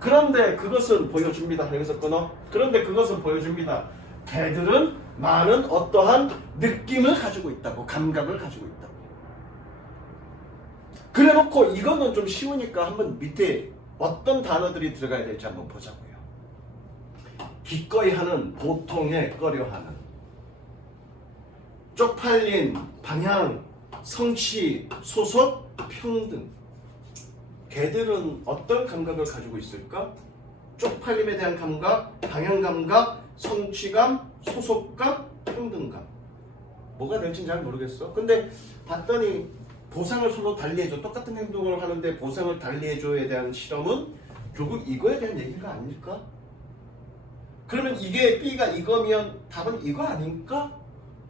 그런데 그것은 보여줍니다. 여기서 끊어. 그런데 그것은 보여줍니다. 걔들은 많은 어떠한 느낌을 가지고 있다고. 감각을 가지고 있다고. 그래놓고 이거는 좀 쉬우니까 한번 밑에 어떤 단어들이 들어가야 될지 한번 보자고요. 기꺼이 하는, 보통에 꺼려하는, 쪽팔린, 방향, 성취, 소속, 평등. 걔들은 어떤 감각을 가지고 있을까? 쪽팔림에 대한 감각, 방향 감각, 성취감, 소속감, 평등감. 뭐가 될지는 잘 모르겠어. 근데 봤더니 보상을 서로 달리해줘. 똑같은 행동을 하는데 보상을 달리해줘에 대한 실험은 결국 이거에 대한 얘기가 아닐까? 그러면 이게 B가 이거면 답은 이거 아닐까?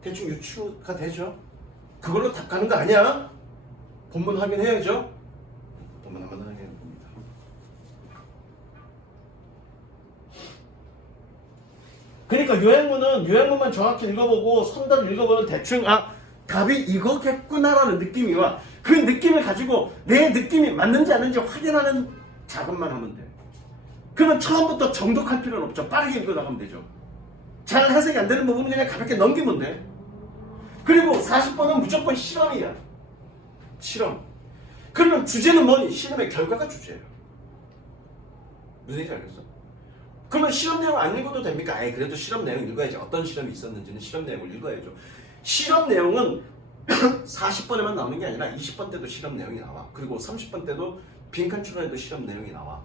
대충 유추가 되죠. 그걸로 답 가는 거 아니야? 본문 확인해야죠. 본문 한번 확인해 봅니다. 그러니까 요양문만 정확히 읽어보고 선답 읽어보면 대충 답이 이거겠구나라는 느낌이 와. 그 느낌을 가지고 내 느낌이 맞는지 아닌지 확인하는 작업만 하면 돼. 그러면 처음부터 정독할 필요는 없죠. 빠르게 읽어나가면 되죠. 잘 해석이 안 되는 부분은 그냥 가볍게 넘기면 돼. 그리고 40번은 무조건 실험이야. 실험. 그러면 주제는 뭐니? 실험의 결과가 주제예요. 무슨 얘기인지 알겠어? 그러면 실험 내용 안 읽어도 됩니까? 아예 그래도 실험 내용 읽어야지. 어떤 실험이 있었는지는 실험 내용을 읽어야죠. 실험 내용은 40번에만 나오는 게 아니라 20번 때도 실험 내용이 나와. 그리고 30번 때도 빈칸 추가해도 실험 내용이 나와.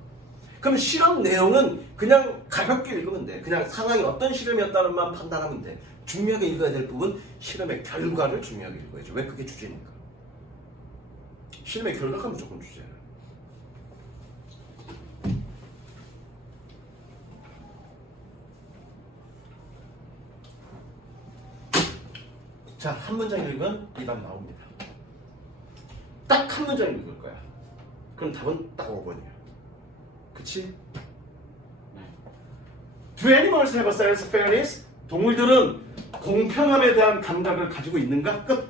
그럼 실험 내용은 그냥 가볍게 읽으면 돼. 그냥 상황이 어떤 실험이었다는 만 판단하면 돼. 중요하게 읽어야 될 부분 실험의 결과를 중요하게 읽어야죠. 왜? 그게 주제니까. 실험의 결과가 무조건 주제야. 자, 한 문장 읽으면 이 답 나옵니다. 딱 한 문장 읽을 거야. 그럼 답은 딱 5번이야. 그치? Do animals have a sense of fairness? 동물들은 공평함에 대한 감각을 가지고 있는가? 끝.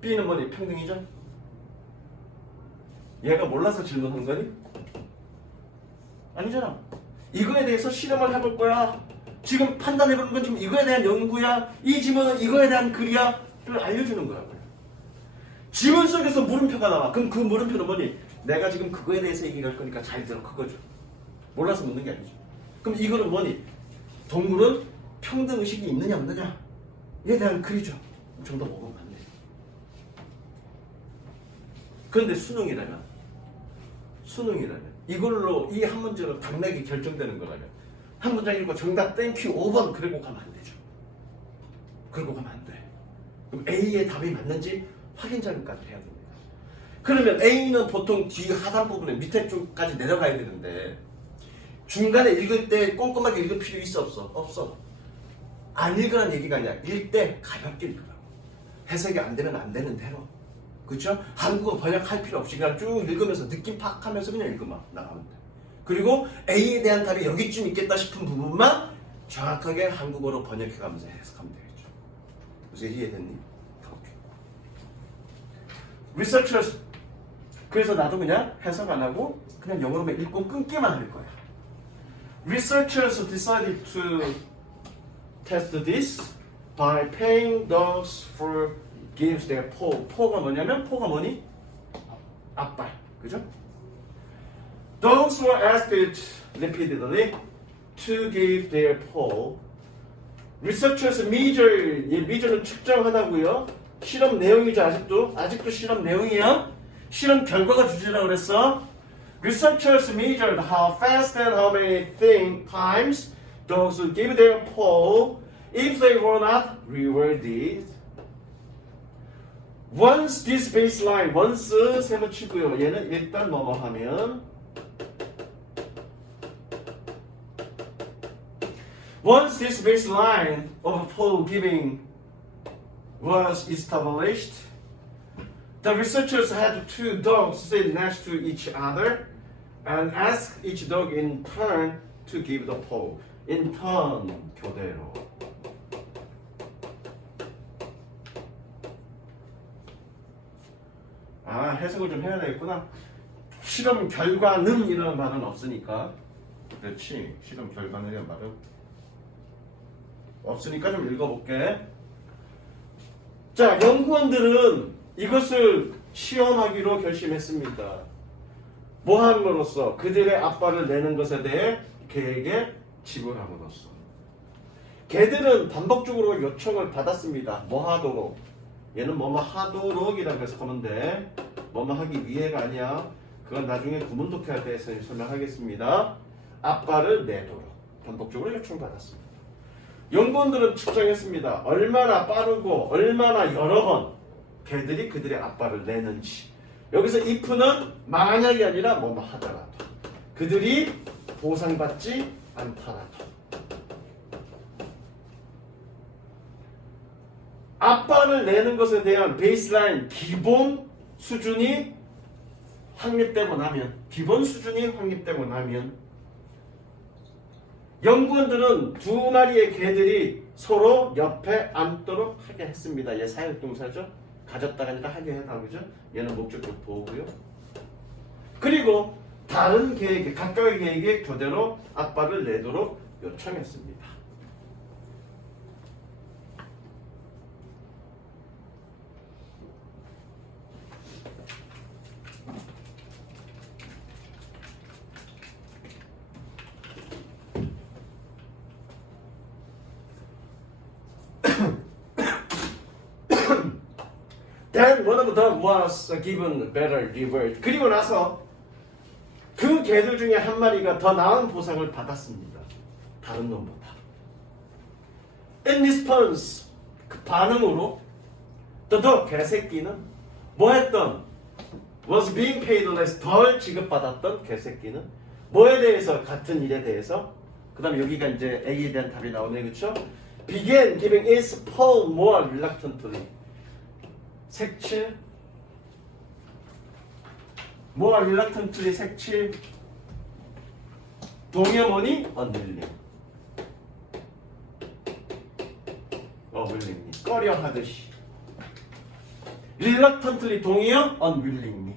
B는 뭐니? 평등이죠? 얘가 몰라서 질문한 거니? 아니잖아. 이거에 대해서 실험을 해볼 거야. 지금 판단해보는 건 지금 이거에 대한 연구야. 이 지문은 이거에 대한 글이야. 를 알려주는 거라고요. 지문 속에서 물음표가 나와. 그럼 그 물음표는 뭐니? 내가 지금 그거에 대해서 얘기할 거니까 잘 들어. 그거죠. 몰라서 묻는 게 아니죠. 그럼 이거는 뭐니? 동물은 평등의식이 있느냐 없느냐? 에 대한 글이죠. 정답 5번 맞네. 그런데 수능이라면 이걸로 이 한 문제로 당락이 결정되는 거라면 한 문장 읽고 정답 땡큐 5번 그리고 가면 안 되죠. 그리고 가면 안 돼. 그럼 A의 답이 맞는지 확인 작업까지 해야 됩니다. 그러면 A는 보통 뒤 하단 부분에 밑에 쪽까지 내려가야 되는데 중간에 읽을 때 꼼꼼하게 읽을 필요 있어 없어? 없어. 안 읽으라는 얘기가 아니라 읽을 때 가볍게 읽으라고. 해석이 안 되면 안 되는 대로. 그렇죠? 한국어 번역할 필요 없이 그냥 쭉 읽으면서 느낌 파악하면서 그냥 읽으면 나가면 돼. 그리고 A에 대한 답이 여기쯤 있겠다 싶은 부분만 정확하게 한국어로 번역해가면서 해석하면 되겠죠. 무슨 이해됐니? 오케이. Researchers. 그래서 나도 그냥 해석 안 하고 그냥 영어로만 읽고 끊기만 할 거야. Researchers decided to test this by paying dogs for gives their paw. paw가 뭐냐면 paw가 뭐니? 앞발. 그죠? Dogs were asked repeatedly to give their paw. Researchers measure. 이 measure는 측정하다고요. 실험 내용이죠. 아직도 실험 내용이야. 실험 결과가 주제라고 그랬어. Researchers measured how fast and how many times dogs would give their paw if they were not rewarded. Once this baseline, once 세모 치고요. 얘는 일단 뭐뭐 하면 once this baseline of paw giving was established, the researchers had two dogs sit next to each other and asked each dog in turn to give the paw. In turn, 교대로. 아, 해석을 좀 해야 되겠구나. 실험 결과는 이라는 말은 없으니까. 그렇지. 실험 결과는 이라는 말은 없으니까 좀 읽어볼게. 자, 연구원들은 이것을 시험하기로 결심했습니다. 뭐 함으로써? 그들의 앞발을 내는 것에 대해 개에게 지불함으로써. 개들은 반복적으로 요청을 받았습니다. 뭐 하도록? 얘는 뭐뭐 하도록이라고 해서 하는데 뭐뭐 하기 위해가 아니야. 그건 나중에 구문독해할 때 설명하겠습니다. 앞발을 내도록 반복적으로 요청받았습니다. 연구원들은 측정했습니다. 얼마나 빠르고 얼마나 여러 번 개들이 그들의 앞발을 내는지. 여기서 if는 만약이 아니라 뭐뭐 하더라도 그들이 보상받지 않더라도 앞발을 내는 것에 대한 베이스라인 기본 수준이 확립되고 나면 연구원들은 두 마리의 개들이 서로 옆에 앉도록 하게 했습니다. 얘 사역동사죠. 가졌다가 아니라 하게 해다 그죠? 얘는 목적격 보호고요. 그리고 다른 개에게 각각의 개에게 교대로 앞발을 내도록 요청했습니다. Then one of them was given better reward. 그리고 나서 그 개들 중에 한 마리가 더 나은 보상을 받았습니다. 다른 놈보다. In response, 그 반응으로 더 개새끼는 뭐 했던? Was being paid less, 덜 지급받았던 개새끼는 뭐에 대해서? 같은 일에 대해서. 그 다음에 여기가 이제 A에 대한 답이 나오네, 그쵸? Began giving its pearl more reluctantly. 색칠 more reluctantly 색칠 동의 뭐니? unwilling. willingly. 꺼려 하듯이. reluctantly 동의어? unwillingly.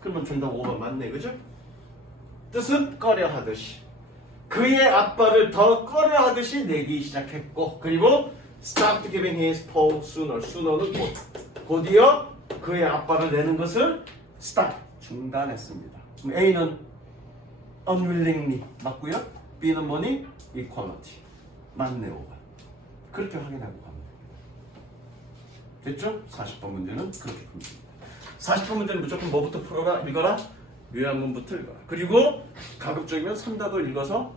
그러면 정답 5번 맞네, 그죠? 뜻은 꺼려 하듯이. 그의 아빠를 더 꺼려 하듯이 내기 시작했고, 그리고 stopped giving his paw sooner. sooner는 곧이어 그의 아빠를 내는 것을 stop, 중단했습니다. 그럼 A는 unwillingly 맞고요. B는 뭐니? equality. 맞네, 5번. 그렇게 확인하고 가면 됩니다. 됐죠? 40번 문제는 그렇게 풉니다. 40번 문제는 무조건 뭐부터 풀어라? 읽어라? 요약문부터 읽어라. 그리고 가급적이면 3다도 읽어서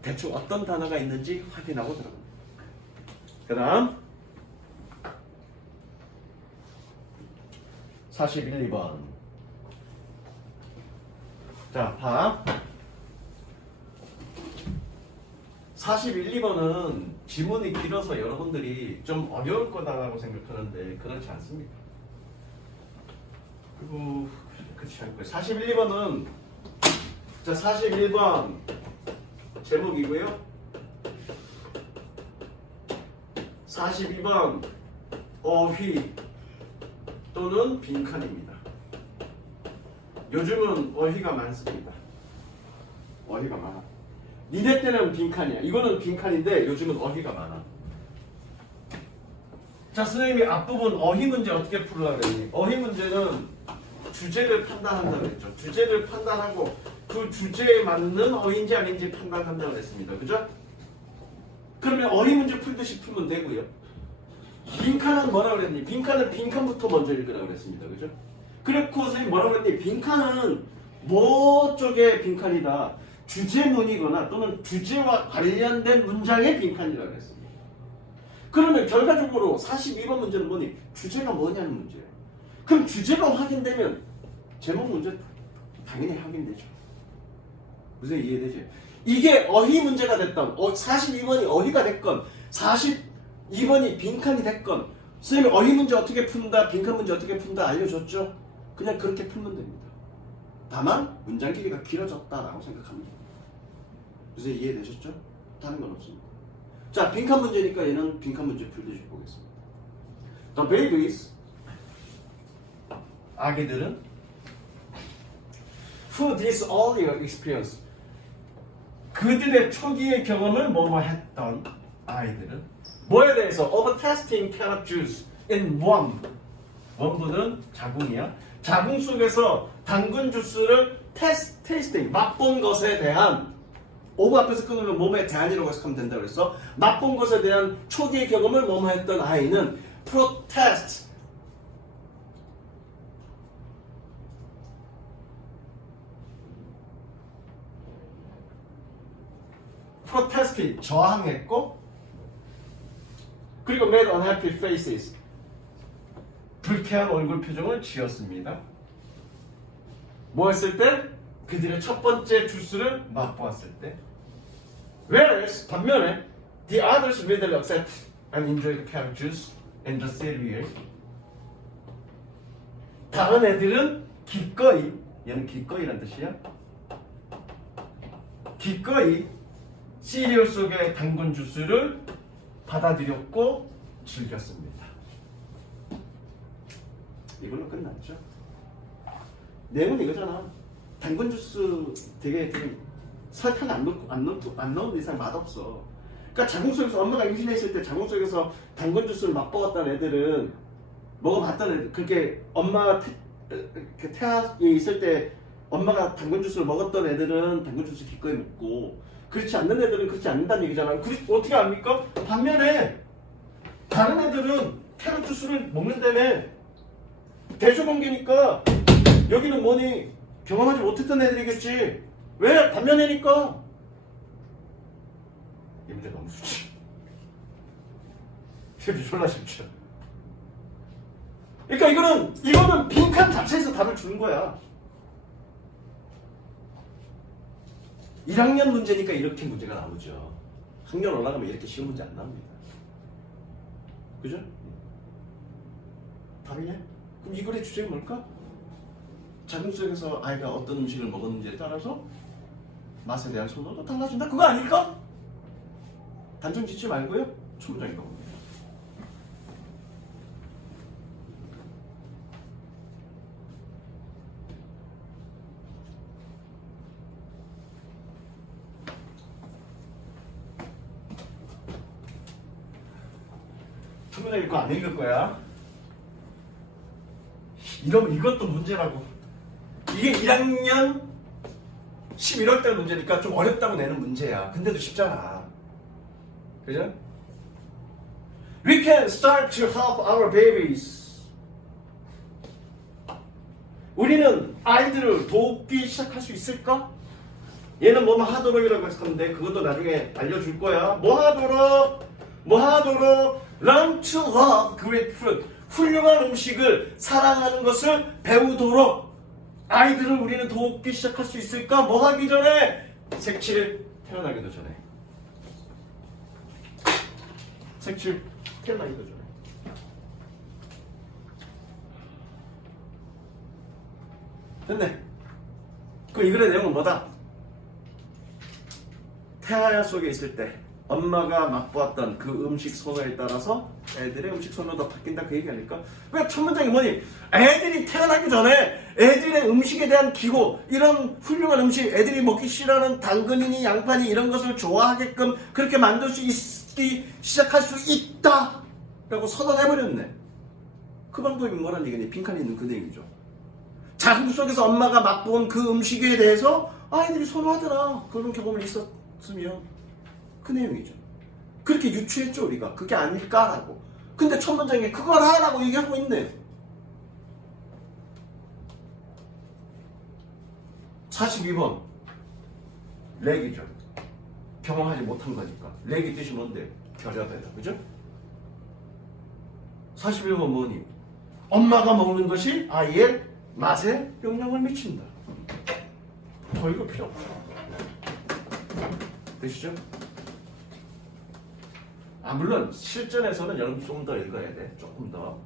대충 어떤 단어가 있는지 확인하고 들어갑니다. 그 다음 41, 2번. 자, 봐. 41, 2번은 지문이 길어서 여러분들이 좀 어려울 거다라고 생각하는데 그렇지 않습니다. 그리고 그렇지 않고요. 41, 2번은 자, 41번 제목이고요. 42번 어휘 또는 빈칸입니다. 요즘은 어휘가 많습니다. 어휘가 많아. 니네 때는 빈칸이야. 이거는 빈칸인데 요즘은 어휘가 많아. 자, 선생님이 앞부분 어휘 문제 어떻게 풀으려고 그랬니? 어휘 문제는 주제를 판단한다고 했죠. 주제를 판단하고 그 주제에 맞는 어휘인지 아닌지 판단한다고 했습니다. 그죠? 그러면 어휘 문제 풀듯이 풀면 되고요. 빈칸은 뭐라 그랬니? 빈칸은 빈칸부터 먼저 읽으라고 그랬습니다. 그죠? 그렇고 선생님 뭐라 그랬니? 빈칸은 뭐 쪽의 빈칸이다. 주제문이거나 또는 주제와 관련된 문장의 빈칸이라고 했습니다. 그러면 결과적으로 42번 문제는 뭐니? 주제가 뭐냐는 문제예요. 그럼 주제가 확인되면 제목 문제 당연히 확인되죠. 무슨 이해되죠? 이게 어휘 문제가 됐던 42번이 어휘가 됐건 42번이 빈칸이 됐건 선생님이 어휘 문제 어떻게 푼다, 빈칸 문제 어떻게 푼다 알려줬죠? 그냥 그렇게 풀면 됩니다. 다만 문장 길이가 길어졌다라고 생각합니다. 무슨 이해되셨죠? 다른 건 없습니다. 자, 빈칸 문제니까 얘는 빈칸 문제 풀듯이 보겠습니다. The babies 아기들은 who this earlier experience 그들의 초기의 경험을 뭐뭐 했던 아이들은 뭐에 대해서 of testing carrot juice in worm 원부는 자궁이야. 자궁 속에서 당근 주스를 테이스팅 맛본 것에 대한 오브 앞에서 끊으면 몸에 대한이라고 해석하면 된다고 그랬어. 맛본 것에 대한 초기의 경험을 뭐뭐 했던 아이는 protest 저항했고 그리고 made unhappy faces 불쾌한 얼굴 표정을 지었습니다. 뭐 했을 때? 그들의 첫 번째 주스를 맛보았을 때. Whereas 반면에 the others readily accept and enjoy the carrot juice and the cereal. 다른 애들은 기꺼이 얘는 기꺼이란 뜻이야. 기꺼이 시리얼 속의 당근 주스를 받아들였고 즐겼습니다. 이걸로 끝났죠. 내용은 이거잖아. 당근 주스 되게 설탕 안 넣은 이상 맛없어. 그러니까 자궁 속에서 엄마가 임신했을 때 자궁 속에서 당근 주스를 맛보았던 애들은 먹어봤던 애들 그렇게 엄마가 태아에 있을 때 엄마가 당근 주스를 먹었던 애들은 당근 주스 기꺼이 먹고 그렇지 않는 애들은 그렇지 않는다는 얘기잖아. 어떻게 압니까? 반면에 다른 애들은 캐럿 주스를 먹는다며 대조관계니까 여기는 뭐니? 경험하지 못했던 애들이겠지. 왜? 반면애니까. 이 문제 너무 쉽지. 시험이 졸라 쉽죠. 그러니까 이거는 빈칸 자체에서 답을 주는 거야. 1학년 문제니까 이렇게 문제가 나오죠. 학년 올라가면 이렇게 쉬운 문제 안 나옵니다. 그죠? 답이네? 그럼 이 글의 주제가 뭘까? 자궁 속에서 아이가 어떤 음식을 먹었는지에 따라서 맛에 대한 선호도 달라진다? 그거 아닐까? 단정 짓지 말고요. 초문장인 겁니다. 초문장 읽고 안 읽을 거야. 이것도 문제라고. 이게 1학년 11월달 문제니까 좀 어렵다고 내는 문제야. 근데도 쉽잖아. 그죠? We can start to help our babies. 우리는 아이들을 돕기 시작할 수 있을까? 얘는 뭐만 하도록이라고 했었는데 그것도 나중에 알려줄 거야. 뭐 하도록? Learn to love great food. 훌륭한 음식을 사랑하는 것을 배우도록 아이들을 우리는 돕기 시작할 수 있을까? 뭐 하기 전에? 색칠 태어나기도 전에. 색칠 태어나기도 전에. 됐네. 그 이 글의 내용은 뭐다? 태아 속에 있을 때 엄마가 맛보았던 그 음식 선호에 따라서 애들의 음식 선호도 바뀐다 그 얘기 아닐까? 왜 첫 문장이 뭐니? 애들이 태어나기 전에 애들의 음식에 대한 기호, 이런 훌륭한 음식, 애들이 먹기 싫어하는 당근이니 양파니 이런 것을 좋아하게끔 그렇게 만들 수 있기 시작할 수 있다 라고 선언해버렸네. 그 방법이 뭐란 얘기니? 빈칸에 있는 그 내용이죠. 자궁 속에서 엄마가 맛본 그 음식에 대해서 아이들이 선호하더라. 그런 경험이 있었으면 그 내용이죠. 그렇게 유추했죠 우리가. 그게 아닐까라고. 근데 첫 문장에 그걸 하라고 얘기하고 있네. 42번 렉이죠. 경험하지 못한 거니까. 렉이 뜻이 뭔데? 결여되다. 그죠? 41번 뭐니? 엄마가 먹는 것이 아이의 맛에 영향을 미친다. 더 이거 필요 없죠. 되시죠? 물론 실전에서는 여러분 좀 더 읽어야 돼. 조금 더.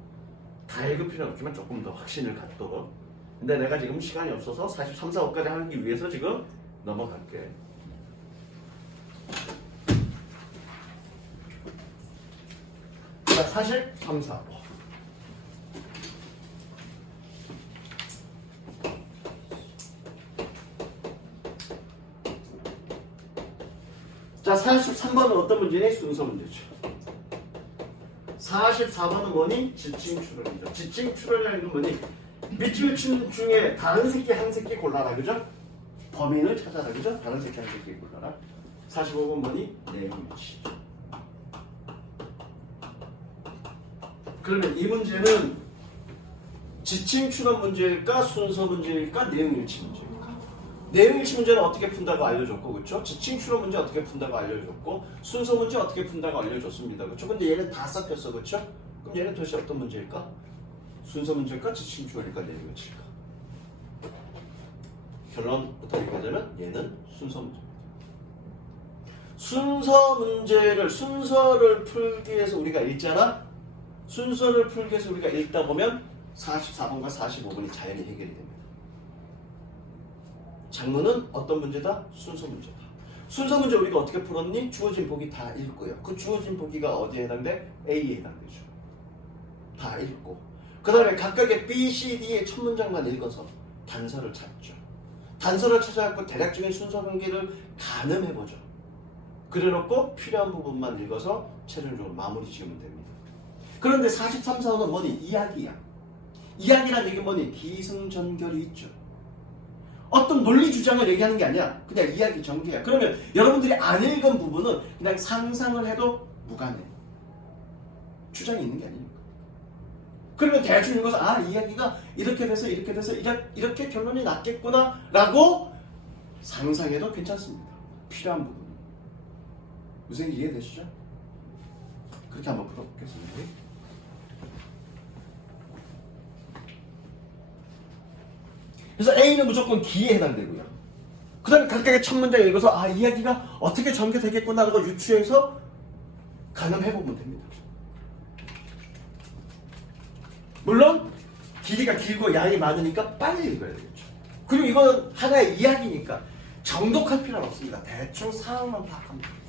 다 읽을 필요는 없지만 조금 더 확신을 갖도록. 근데 내가 지금 시간이 없어서 43, 45까지 하기 위해서 지금 넘어갈게. 자, 43, 4. 자, 43번은 어떤 문제니? 순서 문제죠. 44번은 뭐니? 지칭 추론이죠. 지칭 추론이라는 건 뭐니? 밑줄 친 중에 다른 새끼 한 새끼 골라라. 그죠? 범인을 찾아라. 그죠? 다른 새끼 한 새끼 골라라. 45번 뭐니? 내용 일치죠. 그러면 이 문제는 지칭 추론 문제일까? 순서 문제일까? 내용 일치 문제일까? 내용 일치 문제는 어떻게 푼다고 알려줬고, 그렇죠? 지칭 추론 문제 어떻게 푼다고 알려줬고, 순서 문제 어떻게 푼다고 알려줬습니다, 그렇죠? 근데 얘는 다 섞였어, 그렇죠? 그럼 얘는 도대체 어떤 문제일까? 순서 문제일까? 지칭 추론일까? 내용 일치일까? 결론부터 얘기하자면 얘는 순서 문제입니다. 순서를 풀기 위해서 우리가 읽잖아. 순서를 풀기 위해서 우리가 읽다 보면 44번과 45번이 자연히 해결이 됩니다. 장문은 어떤 문제다? 순서 문제다. 순서 문제 우리가 어떻게 풀었니? 주어진 보기 다 읽고요. 그 주어진 보기가 어디에 해당돼? A에 해당되죠. 다 읽고 그 다음에 각각의 B, C, D의 첫 문장만 읽어서 단서를 찾죠. 단서를 찾아갖고 대략적인 순서 관계를 가늠해보죠. 그래놓고 필요한 부분만 읽어서 최종적으로 마무리 지으면 됩니다. 그런데 43, 4는 뭐니? 이야기야. 이야기란 얘기는 뭐니? 기승전결이 있죠. 어떤 논리 주장을 얘기하는 게 아니야. 그냥 이야기 전개야. 그러면 여러분들이 안 읽은 부분은 그냥 상상을 해도 무관해. 주장이 있는 게 아닙니까? 그러면 대충 읽어서 아 이야기가 이렇게 돼서 이렇게 결론이 났겠구나 라고 상상해도 괜찮습니다. 필요한 부분. 무슨 얘기 이해되시죠? 그렇게 한번 풀어보겠습니다. 그래서 A는 무조건 D에 해당되고요. 그 다음에 각각의 첫 문장 읽어서 아 이야기가 어떻게 전개되겠구나 라고 유추해서 가늠해보면 됩니다. 물론 길이가 길고 양이 많으니까 빨리 읽어야 되겠죠. 그리고 이건 하나의 이야기니까 정독할 필요는 없습니다. 대충 상황만 파악하면 됩니다.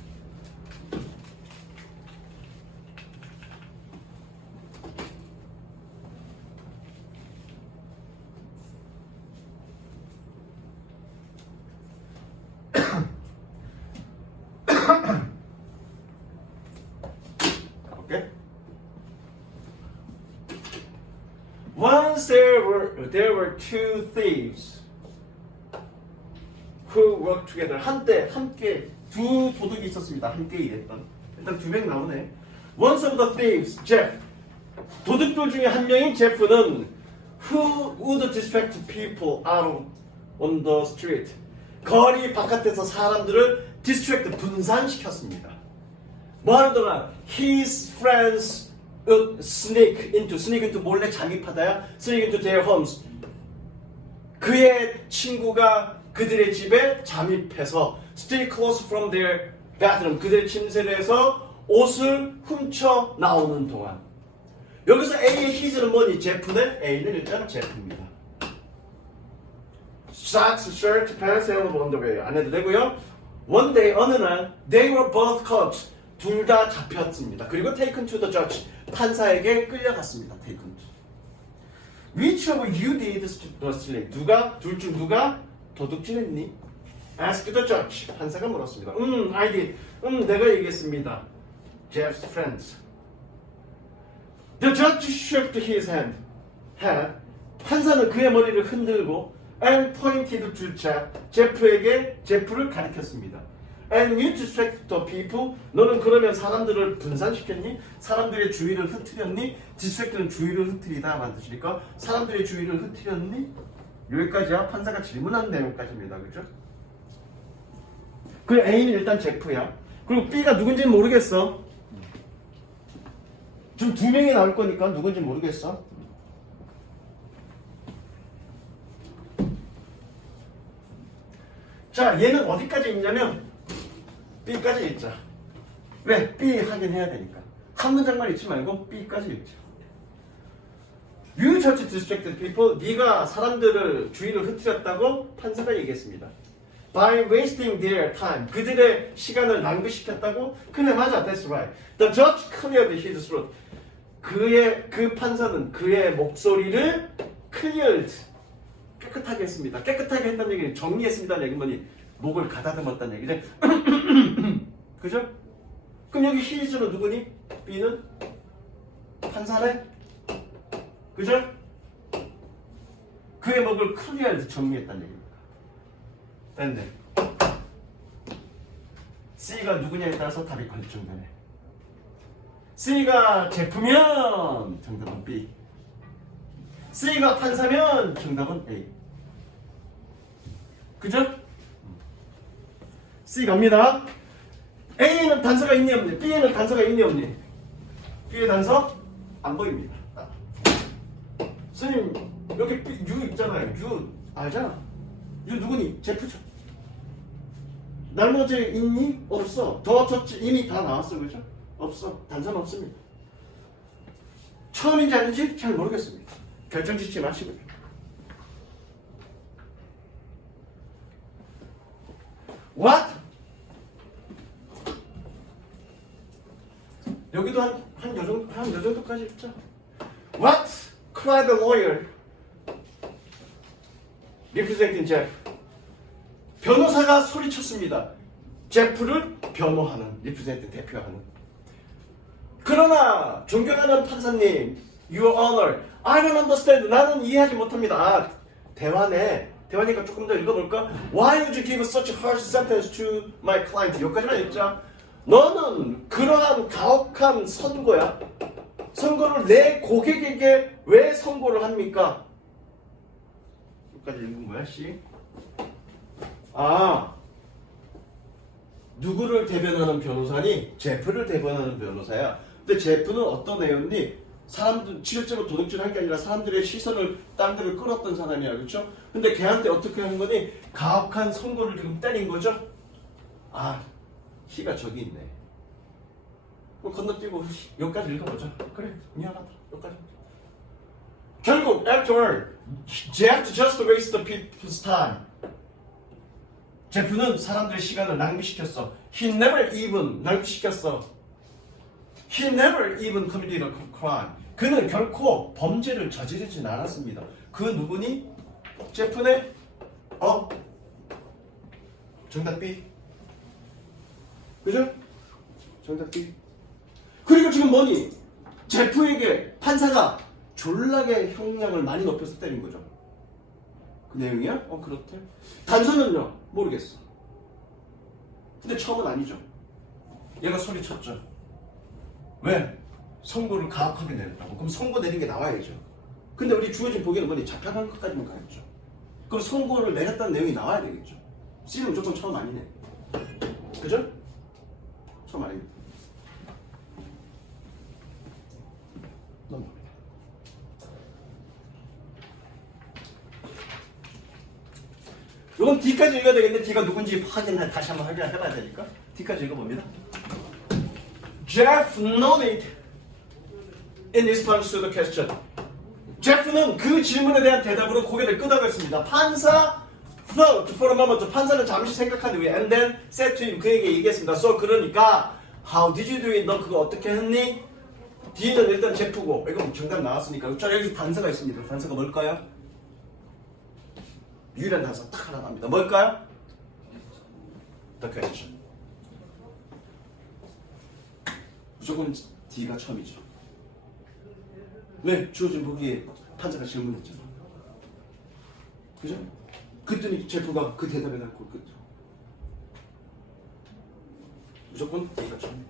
Okay? Once there were two thieves who worked together. 한때 함께 두 도둑이 있었습니다. 함께 일했던. 일단 두 명 나오네. One of the thieves, Jeff. 도둑들 중에 한 명인 제프는 who would distract people out on the street. 거리 바깥에서 사람들을 distract 분산시켰습니다. 뭐하는 동안 his friends would sneak into 몰래 잠입하다야 sneak into their homes. 그의 친구가 그들의 집에 잠입해서 stay close from their bathroom. 그들의 침실에서 옷을 훔쳐 나오는 동안. 여기서 A의 his는 뭐니? 제프네? A는 일단 제프입니다. Socks, shirt, pants, and underwear. 안 해도 되고요. One day, 어느 날 they were both caught. 둘 다 잡혔습니다. 그리고 taken to the judge. 판사에게 끌려갔습니다. taken to. Which of you did the stealing? 둘 중 누가 도둑질했니? Asked the judge. 판사가 물었습니다. I did. 내가 얘기했습니다. Jeff's friends. The judge shook his hand. 판사는 그의 머리를 흔들고 and pointed to Jeff. 제프를 가리켰습니다. And you distract the people. 너는 그러면 사람들을 분산시켰니? 사람들의 주의를 흐트렸니? distract는 주의를 흐트리다 만드시니까 사람들의 주의를 흐트렸니? 여기까지야. 판사가 질문한 내용까지입니다. 그죠? 그리고 A는 일단 제프야. 그리고 B가 누군지는 모르겠어. 지금 두 명이 나올 거니까 누군지 모르겠어. 자, 얘는 어디까지 읽냐면 B까지 읽자. 왜? B 확인해야 되니까. 한 문장만 읽지 말고 B까지 읽자. You judge distracted people. 네가 사람들을 주의를 흐트렸다고 판사가 얘기했습니다. By wasting their time. 그들의 시간을 낭비시켰다고? 그래 맞아. That's right. The judge cleared his throat. 그 판사는 그의 목소리를 cleared. 깨끗하게 했습니다. 깨끗하게 했다는 얘기는 정리했습니다는 얘기는 뭐니? 목을 가다듬었다는 얘기죠. 그죠? 그럼 여기 his는 누구니? B는 판사네? 그죠? 그의 목을 cleared 정리했다는 얘기입니다. 됐네. C가 누구냐에 따라서 답이 결정되네. C가 제프면 정답은 B. C가 판사면 정답은 A. 그죠? C 갑니다. A는 단서가 있니 없니? B에는 단서가 있니 없니? B의 단서 안 보입니다. 선생님 여기 B, U 있잖아요. U 알잖아. U 누구니? 제프죠. 나머지 있니? 없어. 더 쳤지 이미 다 나왔어. 그죠? 없어. 단서는 없습니다. 처음인지 아닌지 잘 모르겠습니다. 결정 짓지 마시고요. What? 여기도 한 요 정도까지 읽자. What? cried the lawyer representing Jeff. 변호사가 소리쳤습니다. 제프를 변호하는, representing 대표하는. 그러나 존경하는 판사님, Your Honor, I don't understand. 나는 이해하지 못합니다. 아, 대화니까 조금 더 읽어볼까? Why would you give such a harsh sentence to my client? 여기까지만 읽자. 너는 그러한 가혹한 선고를 내 고객에게 왜 선고를 합니까? 여기까지 읽은 거야, C. 아, 누구를 대변하는 변호사니? 제프를 대변하는 변호사야. 근데 제프는 어떤 애였니? 사람들 실제로 도둑질한 게 아니라 사람들의 시선을 딴 데를 끌었던 사람이야, 그렇죠? 근데 걔한테 어떻게 한 거니? 가혹한 선고를 지금 때린 거죠? 아, C가 저기 있네. 그럼 건너뛰고 여기까지 읽어보자. 그래, 미안하다. 여기까지. 결국 afterward, Jeff just wasted the people's time. 제프는 사람들의 시간을 낭비시켰어. He never even 낭비시켰어. He never even committed a crime. 그는 결코 범죄를 저지르진 않았습니다. 그 누구니? 제프네? 정답 B. 그죠? 정답 B. 그리고 지금 뭐니? 제프에게 판사가 졸라게 형량을 많이 높여서 때린 거죠. 그 내용이야? 그렇대. 단서는요? 모르겠어. 근데 처음은 아니죠. 얘가 소리쳤죠. 왜? 선고를 가혹하게 내렸다고. 그럼 선고 내린 게 나와야죠. 근데 우리 주어진 보기는 뭐니? 잡혀간 것까지만 가야죠. 그럼 선고를 내렸다는 내용이 나와야 되겠죠. C는 무조건 처음 아니네. 그죠? 처음 아닙니다. 넘어갑니다. 이건 D까지 읽어야 되겠는데 D가 누군지 다시 한번 확인해봐야 되니까 D까지 읽어봅니다. Jeff nodded in response to the question. 제프는 그 질문에 대한 대답으로 고개를 끄덕였습니다. 판사 thought for a moment. 판사는 잠시 생각한 후에 and then said to him. 그에게 얘기했습니다. So 그러니까 how did you do it? 너 그거 어떻게 했니? D는 일단 제프고 이건 정답 나왔으니까. 자, 여기 단서가 있습니다. 단서가 뭘까요? 유일한 단서 딱 하나 나옵니다. 뭘까요? The question. 무조건 D가 처음이죠. 왜? 주어진 보기에 판사가 질문했잖아. 그죠? 그랬더니 제프가 그 대답에 갖고 끝으로. 무조건 D가 처음이에요.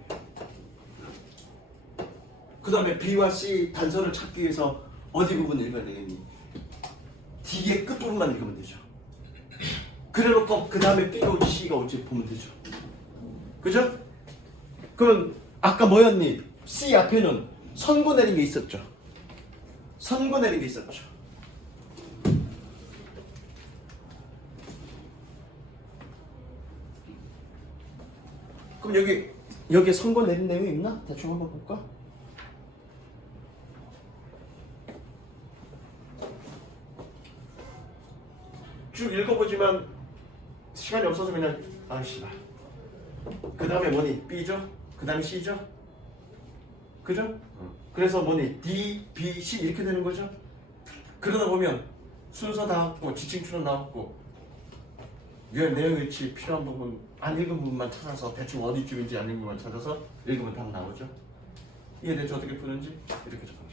그 다음에 B와 C 단서를 찾기 위해서 어디 부분을 읽어야 되겠니? D의 끝부분만 읽으면 되죠. 그래놓고 그 다음에 B가 올지 C가 올지 보면 되죠. 그죠? 그러면 아까 뭐였니? C 앞에는 선고 내린 게 있었죠. 선고 내린 게 있었죠. 그럼 여기에 선고 내린 내용이 있나? 대충 한번 볼까? 쭉 읽어보지만 시간이 없어서 그냥 아이씨발. 그 다음에 뭐니? B죠? 그 다음에 C죠? 그죠? 그래서 뭐니? D, B, C 이렇게 되는 거죠? 그러다 보면 순서 나왔고 지칭 추론 나왔고 내용 일치 필요한 부분 안 읽은 부분만 찾아서 대충 어디쯤인지 안 읽은 부분만 찾아서 읽으면 답 나오죠? 이해되죠? 어떻게 푸는지? 이렇게 적합니다.